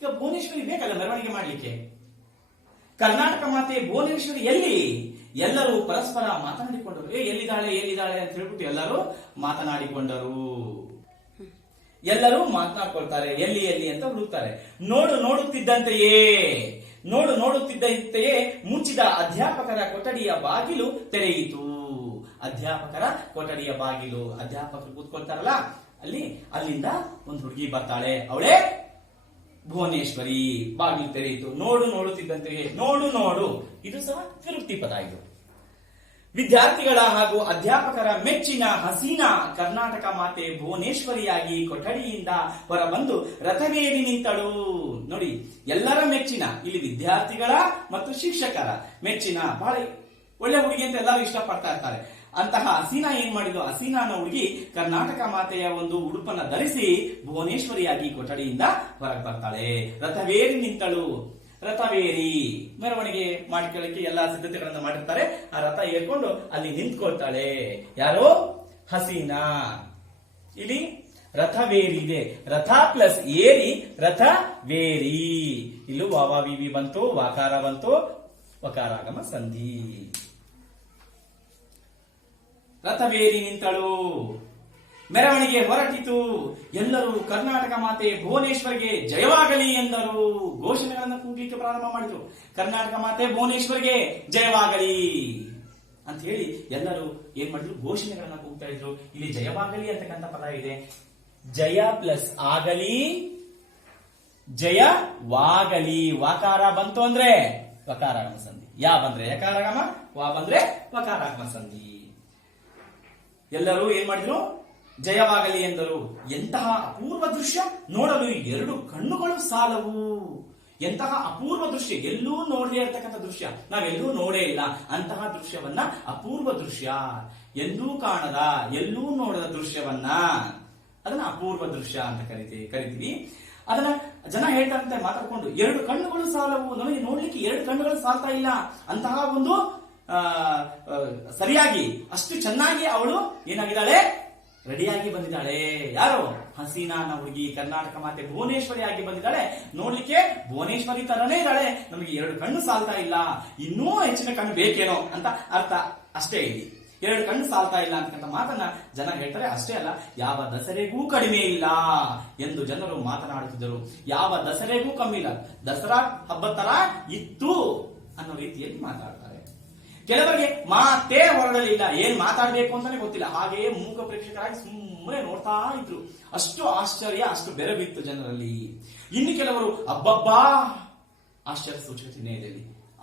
ಈಗ ಭುವನೇಶ್ವರಿ ಬೇಕಲ್ಲ ಮೆರವಣಿಗೆ ಮಾಡ್ಲಿಕ್ಕೆ, ಕರ್ನಾಟಕ ಮಾತೆ ಭುವನೇಶ್ವರಿ ಎಲ್ಲಿ? ಎಲ್ಲರೂ ಪರಸ್ಪರ ಮಾತನಾಡಿಕೊಂಡರು. ಎಲ್ಲಿದ್ದಾಳೆ ಎಲ್ಲಿದ್ದಾಳೆ ಅಂತ ಹೇಳ್ಬಿಟ್ಟು ಎಲ್ಲರೂ ಮಾತನಾಡಿಕೊಂಡರು. ಎಲ್ಲರೂ ಮಾತನಾಡ್ಕೊಳ್ತಾರೆ, ಎಲ್ಲಿ ಎಲ್ಲಿ ಅಂತ ಹುಡುಕ್ತಾರೆ. ನೋಡುತ್ತಿದ್ದಂತೆಯೇ ಮುಚ್ಚಿದ ಅಧ್ಯಾಪಕರ ಕೊಠಡಿಯ ಬಾಗಿಲು ತೆರೆಯಿತು. ಅಧ್ಯಾಪಕರ ಕೊಠಡಿಯ ಬಾಗಿಲು, ಅಧ್ಯಾಪಕರು ಕೂತ್ಕೊಳ್ತಾರಲ್ಲ ಅಲ್ಲಿಂದ ಒಂದು ಹುಡುಗಿ ಬರ್ತಾಳೆ, ಅವಳೇ ಭುವನೇಶ್ವರಿ. ಬಾಗಿಲು ತೆರೆಯಿತು. ನೋಡುತ್ತಿದ್ದಂತೆಯೇ, ನೋಡು ಇದು ಸಹ ವಿರುಕ್ತಿ ಪದ. ಇದು ವಿದ್ಯಾರ್ಥಿಗಳ ಹಾಗೂ ಅಧ್ಯಾಪಕರ ಮೆಚ್ಚಿನ ಹಸೀನಾ ಕರ್ನಾಟಕ ಮಾತೆ ಭುವನೇಶ್ವರಿಯಾಗಿ ಕೊಠಡಿಯಿಂದ ಹೊರಬಂದು ರಥವೇರಿ ನಿಂತಳು. ನೋಡಿ, ಎಲ್ಲರ ಮೆಚ್ಚಿನ, ಇಲ್ಲಿ ವಿದ್ಯಾರ್ಥಿಗಳ ಮತ್ತು ಶಿಕ್ಷಕರ ಮೆಚ್ಚಿನ, ಬಹಳ ಒಳ್ಳೆ ಹುಡುಗಿ ಅಂತ ಎಲ್ಲರೂ ಇಷ್ಟಪಡ್ತಾ ಇರ್ತಾರೆ. ಅಂತಹ ಹಸೀನಾ ಏನ್ ಮಾಡಿದ್ರು? ಹಸೀನಾ ಅನ್ನೋ ಹುಡುಗಿ ಕರ್ನಾಟಕ ಮಾತೆಯ ಒಂದು ಉಡುಪನ್ನ ಧರಿಸಿ ಭುವನೇಶ್ವರಿಯಾಗಿ ಕೊಠಡಿಯಿಂದ ಹೊರಗೆ ಬರ್ತಾಳೆ. ರಥವೇರಿ ನಿಂತಳು. ರಥವೇರಿ ಮೆರವಣಿಗೆ ಮಾಡಿಕೊಳ್ಳಕ್ಕೆ ಎಲ್ಲಾ ಸಿದ್ಧತೆಗಳನ್ನ ಮಾಡಿರ್ತಾರೆ. ಆ ರಥ ಏರ್ಕೊಂಡು ಅಲ್ಲಿ ನಿಂತ್ಕೊಳ್ತಾಳೆ. ಯಾರು? ಹಸೀನಾ. ಇಲ್ಲಿ ರಥವೇರಿ ಇದೆ. ರಥ ಪ್ಲಸ್ ಏರಿ ರಥವೇರಿ. ಇಲ್ಲೂ ವಾವ ವಿವಿ ಬಂತು, ವಾಕಾರ ಬಂತು, ವಕಾರಾಗಮ ಸಂಧಿ. ರಥವೇರಿ ನಿಂತಳು. ಮೆರವಣಿಗೆ ಹೊರಟಿತು. ಎಲ್ಲರೂ ಕರ್ನಾಟಕ ಮಾತೆ ಭುವನೇಶ್ವರಿಗೆ ಜಯವಾಗಲಿ ಎಂದರು. ಘೋಷಣೆಗಳನ್ನು ಕೂಗಲಿಕ್ಕೆ ಪ್ರಾರಂಭ ಮಾಡಿದ್ರು. ಕರ್ನಾಟಕ ಮಾತೆ ಭುವನೇಶ್ವರಿಗೆ ಜಯವಾಗಲಿ ಅಂತ ಹೇಳಿ ಎಲ್ಲರೂ ಏನ್ ಮಾಡಿದ್ರು? ಘೋಷಣೆಗಳನ್ನ ಕೂಗ್ತಾ ಇದ್ರು. ಇಲ್ಲಿ ಜಯವಾಗಲಿ ಅಂತಕ್ಕಂಥ ಪದ ಇದೆ. ಜಯ ಪ್ಲಸ್ ಆಗಲಿ, ಜಯವಾಗಲಿ. ವಾಕಾರ ಬಂತು ಅಂದ್ರೆ ವಕಾರಾಗಮ ಸಂಧಿ. ಯಾ ಬಂದ್ರೆ ಯಕಾರಾಗಮ, ವಾ ಬಂದ್ರೆ ವಕಾರಾಗಮ ಸಂಧಿ. ಎಲ್ಲರೂ ಏನ್ ಮಾಡಿದ್ರು? ಜಯವಾಗಲಿ ಎಂದರು. ಎಂತಹ ಅಪೂರ್ವ ದೃಶ್ಯ ನೋಡಲು 2 ಕಣ್ಣುಗಳು ಸಾಲವು. ಎಂತಹ ಅಪೂರ್ವ ದೃಶ್ಯ, ಎಲ್ಲೂ ನೋಡದೇ ಇರತಕ್ಕಂಥ ದೃಶ್ಯ, ನಾವೆಲ್ಲೂ ನೋಡೇ ಇಲ್ಲ ಅಂತಹ ದೃಶ್ಯವನ್ನ ಅಪೂರ್ವ ದೃಶ್ಯ, ಎಂದೂ ಕಾಣದ, ಎಲ್ಲೂ ನೋಡದ ದೃಶ್ಯವನ್ನ ಅದನ್ನ ಅಪೂರ್ವ ದೃಶ್ಯ ಅಂತ ಕರಿತೀವಿ. ಅದನ್ನ ಜನ ಹೇಳ್ತಾರಂತೆ ಮಾತಾಡ್ಕೊಂಡು, 2 ಕಣ್ಣುಗಳು ಸಾಲವು, ನಮಗೆ ನೋಡ್ಲಿಕ್ಕೆ 2 ಕಣ್ಣುಗಳು ಸಾಲ್ತಾ ಇಲ್ಲ. ಅಂತಹ ಒಂದು ಸರಿಯಾಗಿ ಅಷ್ಟು ಚೆನ್ನಾಗಿ ಅವಳು ಏನಾಗಿದ್ದಾಳೆ? ರೆಡಿಯಾಗಿ ಬಂದಿದ್ದಾಳೆ. ಯಾರು? ಹಸೀನಾ ಅನ್ನೋ ಹುಡುಗಿ ಕರ್ನಾಟಕ ಮಾತೆ ಭುವನೇಶ್ವರಿ ಆಗಿ ಬಂದಿದ್ದಾಳೆ. ನೋಡ್ಲಿಕ್ಕೆ ಭುವನೇಶ್ವರಿ ತರನೇ ಇದ್ದಾಳೆ. ನಮಗೆ 2 ಕಣ್ಣು ಸಾಲ್ತಾ ಇಲ್ಲ, ಇನ್ನೂ ಹೆಚ್ಚಿನ ಕಣ್ಣು ಬೇಕೇನೋ ಅಂತ ಅರ್ಥ ಅಷ್ಟೇ. ಇಲ್ಲಿ 2 ಕಣ್ಣು ಸಾಲ್ತಾ ಇಲ್ಲ ಅಂತಕ್ಕಂಥ ಮಾತನ್ನ ಜನ ಹೇಳ್ತಾರೆ. ಅಷ್ಟೇ ಅಲ್ಲ, ಯಾವ ದಸರೆಗೂ ಕಡಿಮೆ ಇಲ್ಲ ಎಂದು ಜನರು ಮಾತನಾಡುತ್ತಿದ್ದರು. ಯಾವ ದಸರೆಗೂ ಕಮ್ಮಿ ಇಲ್ಲ, ದಸರಾ ಹಬ್ಬದ ತರ ಇತ್ತು ಅನ್ನೋ ರೀತಿಯಲ್ಲಿ ಮಾತಾಡ್ತಾರೆ. ಕೆಲವರಿಗೆ ಮಾತೇ ಹೊರಡಲಿಲ್ಲ, ಏನ್ ಮಾತಾಡ್ಬೇಕು ಅಂತಾನೆ ಗೊತ್ತಿಲ್ಲ. ಹಾಗೆಯೇ ಮೂಕ ಪ್ರೇಕ್ಷಕರಾಗಿ ಸುಮ್ಮನೆ ನೋಡ್ತಾ ಇದ್ರು. ಅಷ್ಟು ಆಶ್ಚರ್ಯ, ಅಷ್ಟು ಬೆರಬಿತ್ತು ಜನರಲ್ಲಿ. ಇನ್ನು ಕೆಲವರು ಅಬ್ಬಬ್ಬಾ, ಆಶ್ಚರ್ಯ ಸೂಚಕ ಚಿಹ್ನೆ ಇದೆ.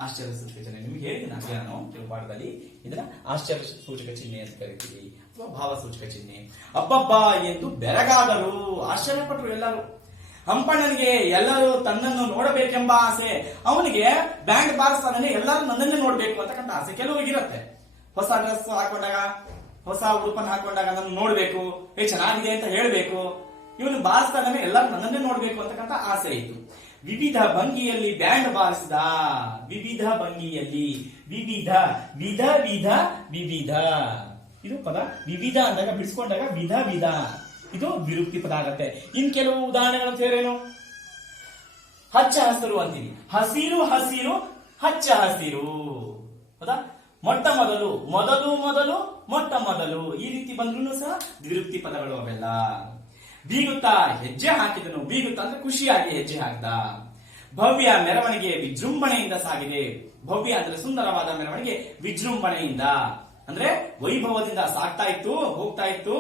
ಆಶ್ಚರ್ಯ ಸೂಚಕ ಚಿಹ್ನೆ ನಿಮ್ಗೆ ಹೇಳಿದ್ದೀನಿ ನಾನು ಕೆಲವು ಪಾಠದಲ್ಲಿ. ಇದನ್ನ ಆಶ್ಚರ್ಯ ಸೂಚಕ ಚಿಹ್ನೆ ಅಂತ ಕರಿತೀವಿ, ಅಥವಾ ಭಾವ ಸೂಚಕ ಚಿಹ್ನೆ. ಅಬ್ಬಬ್ಬಾ ಎಂದು ಬೆರಗಾದರು, ಆಶ್ಚರ್ಯಪಟ್ಟರು ಎಲ್ಲರೂ. ಹಂಪಣ್ಣನಿಗೆ ಎಲ್ಲರೂ ತನ್ನನ್ನು ನೋಡಬೇಕೆಂಬ ಆಸೆ. ಅವನಿಗೆ ಬ್ಯಾಂಡ್ ಬಾರಿಸ್ತಾನೆ, ಎಲ್ಲರೂ ನನ್ನನ್ನೇ ನೋಡ್ಬೇಕು ಅಂತಕ್ಕಂಥ ಆಸೆ ಕೆಲವರಿಗಿರುತ್ತೆ. ಹೊಸ ಡ್ರೆಸ್ ಹಾಕೊಂಡಾಗ, ಹೊಸ ಉಡುಪನ್ನು ಹಾಕೊಂಡಾಗ ನನ್ನ ನೋಡ್ಬೇಕು, ಚೆನ್ನಾಗಿದೆ ಅಂತ ಹೇಳ್ಬೇಕು. ಇವನು ಬಾರಿಸ್ತಾನೆ, ಎಲ್ಲರೂ ನನ್ನನ್ನೇ ನೋಡ್ಬೇಕು ಅಂತಕ್ಕಂಥ ಆಸೆ ಇತ್ತು. ವಿವಿಧ ಭಂಗಿಯಲ್ಲಿ ಬ್ಯಾಂಡ್ ಬಾರಿಸಿದ. ವಿವಿಧ ಭಂಗಿಯಲ್ಲಿ, ವಿವಿಧ, ವಿಧ ವಿಧ ವಿವಿಧ, ಇದು ಪದ. ವಿವಿಧ ಅಂದಾಗ ಬಿಡಿಸ್ಕೊಂಡಾಗ ವಿಧ ವಿಧ, ಇದು ವಿರುಕ್ತಿ ಪದ ಆಗತ್ತೆ. ಇನ್ ಕೆಲವು ಉದಾಹರಣೆಗಳು ಸೇರೇನು? ಹಚ್ಚ ಹಸಿರು ಅಂತೀವಿ. ಹಸಿರು ಹಸಿರು ಹಚ್ಚ ಹಸಿರು. ಹೌದಾ? ಮೊಟ್ಟ ಮೊದಲು, ಮೊದಲು ಮೊದಲು, ಮೊಟ್ಟ ಮೊದಲು, ಈ ರೀತಿ ಬಂದ್ರು ಸಹ ದ್ವಿರುಕ್ತಿ ಪದಗಳು ಅವೆಲ್ಲ. ಬೀಗುತ್ತಾ ಹೆಜ್ಜೆ ಹಾಕಿದನು. ಬೀಗುತ್ತಾ ಅಂದ್ರೆ ಖುಷಿಯಾಗಿ ಹೆಜ್ಜೆ ಹಾಕಿದ. ಭವ್ಯ ಮೆರವಣಿಗೆ ವಿಜೃಂಭಣೆಯಿಂದ ಸಾಗಿದೆ. ಭವ್ಯ ಅಂದ್ರೆ ಸುಂದರವಾದ ಮೆರವಣಿಗೆ, ವಿಜೃಂಭಣೆಯಿಂದ ಅಂದ್ರೆ ವೈಭವದಿಂದ ಸಾಗ್ತಾ ಇತ್ತು, ಹೋಗ್ತಾ ಇತ್ತು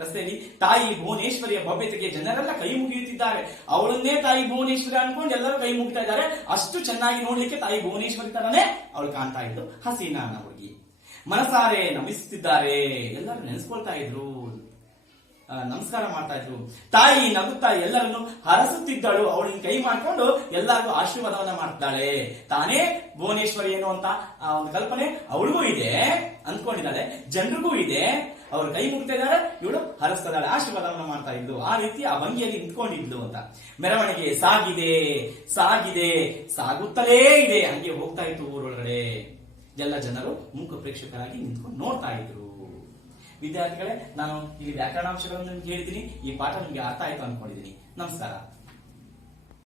ರಸ್ತೆಯಲ್ಲಿ. ತಾಯಿ ಭುವನೇಶ್ವರಿಯ ಭವ್ಯತೆಗೆ ಜನರೆಲ್ಲ ಕೈ ಮುಗಿಯುತ್ತಿದ್ದಾರೆ. ಅವಳನ್ನೇ ತಾಯಿ ಭುವನೇಶ್ವರಿ ಅನ್ಕೊಂಡು ಎಲ್ಲರೂ ಕೈ ಮುಗಿತಾ ಇದ್ದಾರೆ. ಅಷ್ಟು ಚೆನ್ನಾಗಿ ನೋಡ್ಲಿಕ್ಕೆ ತಾಯಿ ಭುವನೇಶ್ವರಿ ತರನೇ ಅವಳು ಕಾಣ್ತಾ ಇದ್ದು ಹಸೀನಾ ಅನ್ನೋ ಹುಡುಗಿ. ಮನಸಾರೆ ನಮಿಸುತ್ತಿದ್ದಾರೆ, ಎಲ್ಲರೂ ನೆನೆಸ್ಕೊಳ್ತಾ ಇದ್ರು, ನಮಸ್ಕಾರ ಮಾಡ್ತಾ ಇದ್ರು. ತಾಯಿ ನಗುತ್ತಾ ಎಲ್ಲರನ್ನು ಹರಸುತ್ತಿದ್ದಳು. ಅವಳಿಗೆ ಕೈ ಮಾಡ್ಕೊಂಡು ಎಲ್ಲರಿಗೂ ಆಶೀರ್ವಾದವನ್ನ ಮಾಡ್ತಾಳೆ. ತಾನೇ ಭುವನೇಶ್ವರಿ ಏನು ಅಂತ ಒಂದು ಕಲ್ಪನೆ ಅವಳಿಗೂ ಇದೆ, ಅಂದ್ಕೊಂಡಿದ್ದಾಳೆ, ಜನರಿಗೂ ಇದೆ. ಅವ್ರು ಕೈ ಮುಗ್ತಾ ಇದ್ದಾರೆ, ಇವಳು ಹರಸ್ತಿದ್ದಾಳೆ, ಆಶೀರ್ವಾದವನ್ನ ಮಾಡ್ತಾ ಇದ್ದು. ಆ ರೀತಿ ಆ ಭಂಗಿಯಲ್ಲಿ ನಿಂತ್ಕೊಂಡಿದ್ಲು ಅಂತ. ಮೆರವಣಿಗೆ ಸಾಗಿದೆ, ಸಾಗಿದೆ, ಸಾಗುತ್ತಲೇ ಇದೆ, ಹಂಗೆ ಹೋಗ್ತಾ ಇತ್ತು ಊರೊಳಗಡೆ. ಎಲ್ಲ ಜನರು ಮೂಕ ಪ್ರೇಕ್ಷಕರಾಗಿ ನಿಂತ್ಕೊಂಡು ನೋಡ್ತಾ ಇದ್ರು. ವಿದ್ಯಾರ್ಥಿಗಳೇ, ನಾನು ಇಲ್ಲಿ ವ್ಯಾಕರಣಾಂಶಗಳನ್ನು ನಿಮ್ಗೆ ಹೇಳಿದ್ದೀನಿ. ಈ ಪಾಠ ನಿಮ್ಗೆ ಅರ್ಥ ಆಯ್ತು ಅನ್ಕೊಂಡಿದ್ದೀನಿ. ನಮಸ್ಕಾರ.